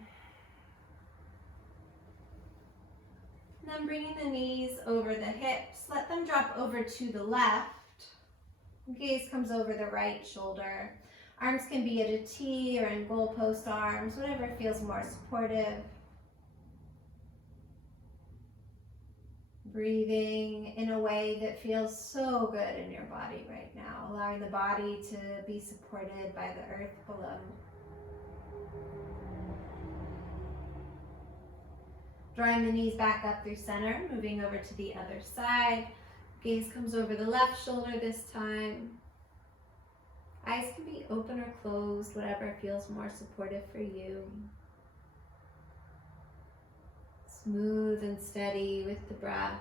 And then bringing the knees over the hips, let them drop over to the left. Gaze comes over the right shoulder. Arms can be at a T or in goalpost arms, whatever feels more supportive. Breathing in a way that feels so good in your body right now, allowing the body to be supported by the earth below. Drawing the knees back up through center, moving over to the other side. Gaze comes over the left shoulder this time. Eyes can be open or closed, whatever feels more supportive for you. Smooth and steady with the breath.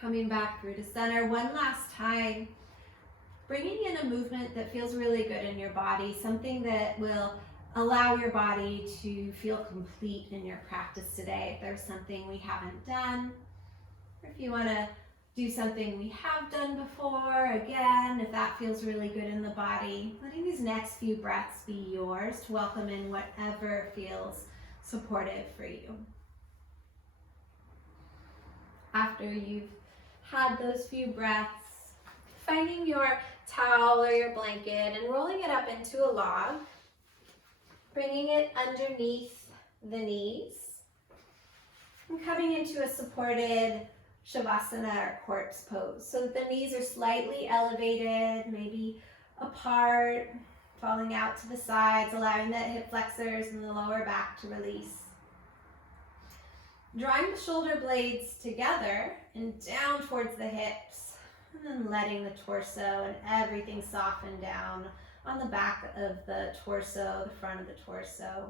Coming back through to center one last time. Bringing in a movement that feels really good in your body, something that will allow your body to feel complete in your practice today. If there's something we haven't done, or if you want to do something we have done before, again, if that feels really good in the body, letting these next few breaths be yours to welcome in whatever feels supportive for you. After you've had those few breaths, finding your towel or your blanket and rolling it up into a log, bringing it underneath the knees, and coming into a supported Shavasana or corpse pose. So the knees are slightly elevated, maybe apart, falling out to the sides, allowing the hip flexors and the lower back to release. Drawing the shoulder blades together and down towards the hips, and then letting the torso and everything soften down on the back of the torso, the front of the torso.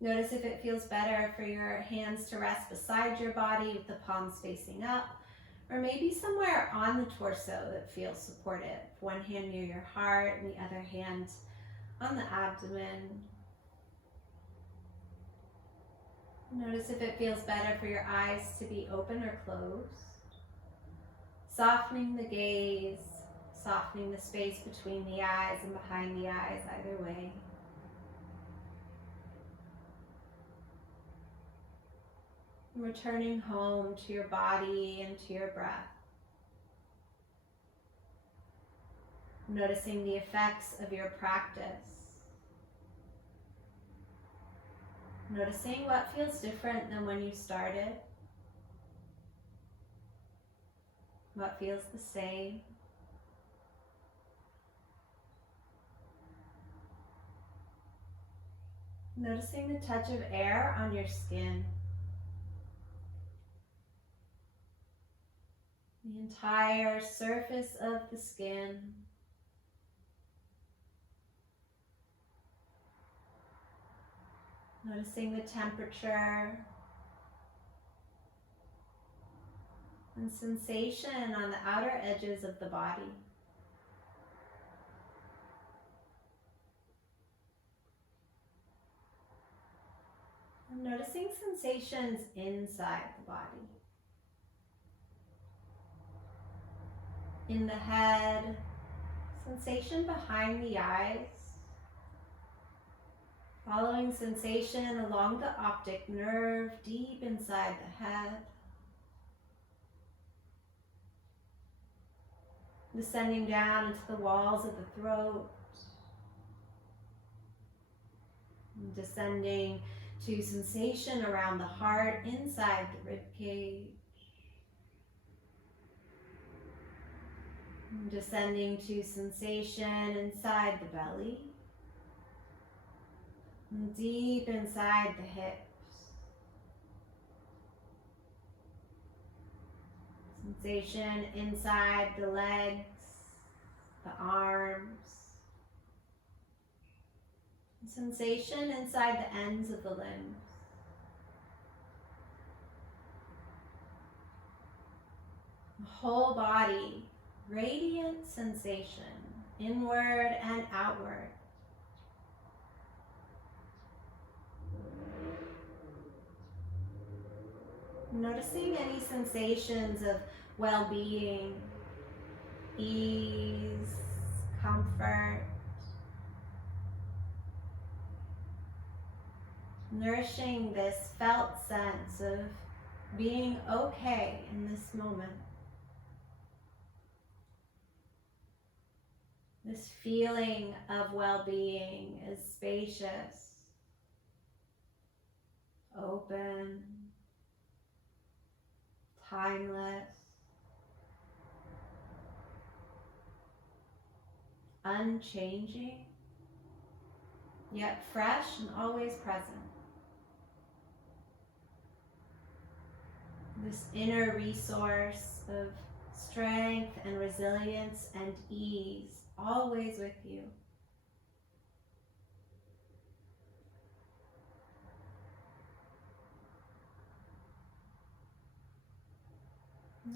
Notice if it feels better for your hands to rest beside your body with the palms facing up, or maybe somewhere on the torso that feels supportive. One hand near your heart and the other hand on the abdomen. Notice if it feels better for your eyes to be open or closed. Softening the gaze, softening the space between the eyes and behind the eyes, either way. Returning home to your body and to your breath. Noticing the effects of your practice. Noticing what feels different than when you started. What feels the same. Noticing the touch of air on your skin. The entire surface of the skin. Noticing the temperature and sensation on the outer edges of the body. And noticing sensations inside the body. In the head, sensation behind the eyes. Following sensation along the optic nerve deep inside the head. Descending down into the walls of the throat. And descending to sensation around the heart inside the rib cage. And descending to sensation inside the belly. And deep inside the hips. Sensation inside the legs, the arms. Sensation inside the ends of the limbs. The whole body, radiant sensation, inward and outward. Noticing any sensations of well-being, ease, comfort. Nourishing this felt sense of being okay in this moment. This feeling of well-being is spacious, open, timeless, unchanging, yet fresh and always present. This inner resource of strength and resilience and ease, always with you.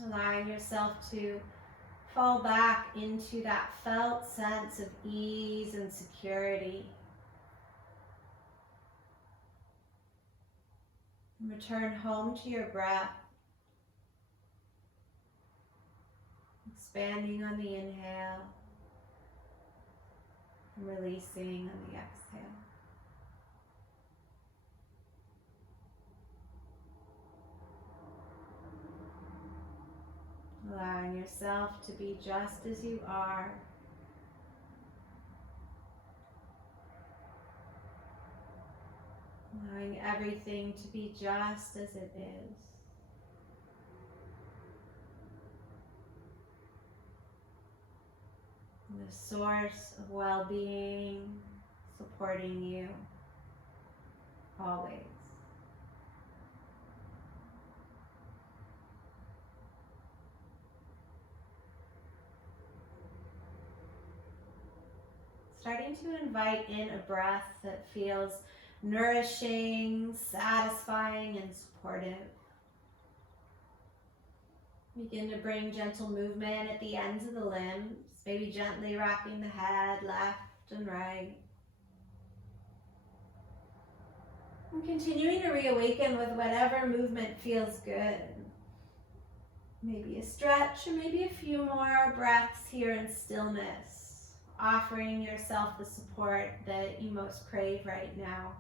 Allowing yourself to fall back into that felt sense of ease and security. Return home to your breath. Expanding on the inhale and releasing on the exhale. Allowing yourself to be just as you are. Allowing everything to be just as it is. The source of well-being supporting you always. Starting to invite in a breath that feels nourishing, satisfying, and supportive. Begin to bring gentle movement at the ends of the limbs, maybe gently rocking the head left and right. And continuing to reawaken with whatever movement feels good. Maybe a stretch or maybe a few more breaths here in stillness, offering yourself the support that you most crave right now.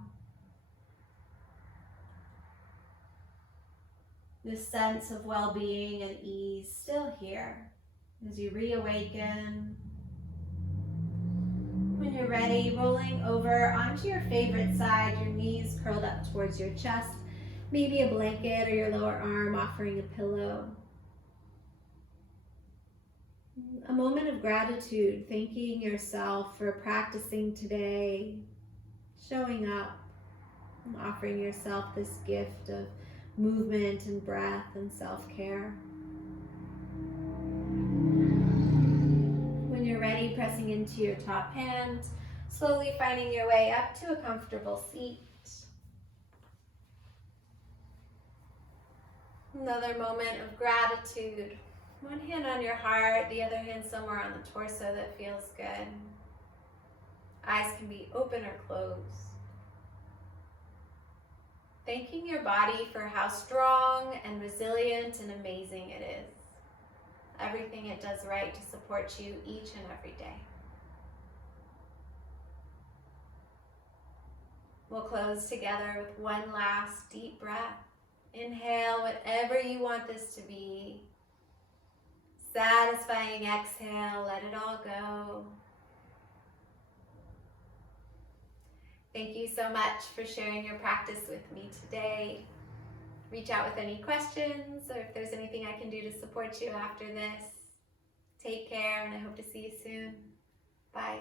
This sense of well-being and ease still here as you reawaken. When you're ready, rolling over onto your favorite side, your knees curled up towards your chest, maybe a blanket or your lower arm offering a pillow. A moment of gratitude, thanking yourself for practicing today, showing up, and offering yourself this gift of movement and breath and self-care. When you're ready, pressing into your top hand, slowly finding your way up to a comfortable seat. Another moment of gratitude. One hand on your heart, the other hand somewhere on the torso that feels good. Eyes can be open or closed. Thanking your body for how strong and resilient and amazing it is. Everything it does right to support you each and every day. We'll close together with one last deep breath. Inhale whatever you want this to be. Satisfying exhale, let it all go. Thank you so much for sharing your practice with me today. Reach out with any questions or if there's anything I can do to support you after this. Take care and I hope to see you soon. Bye.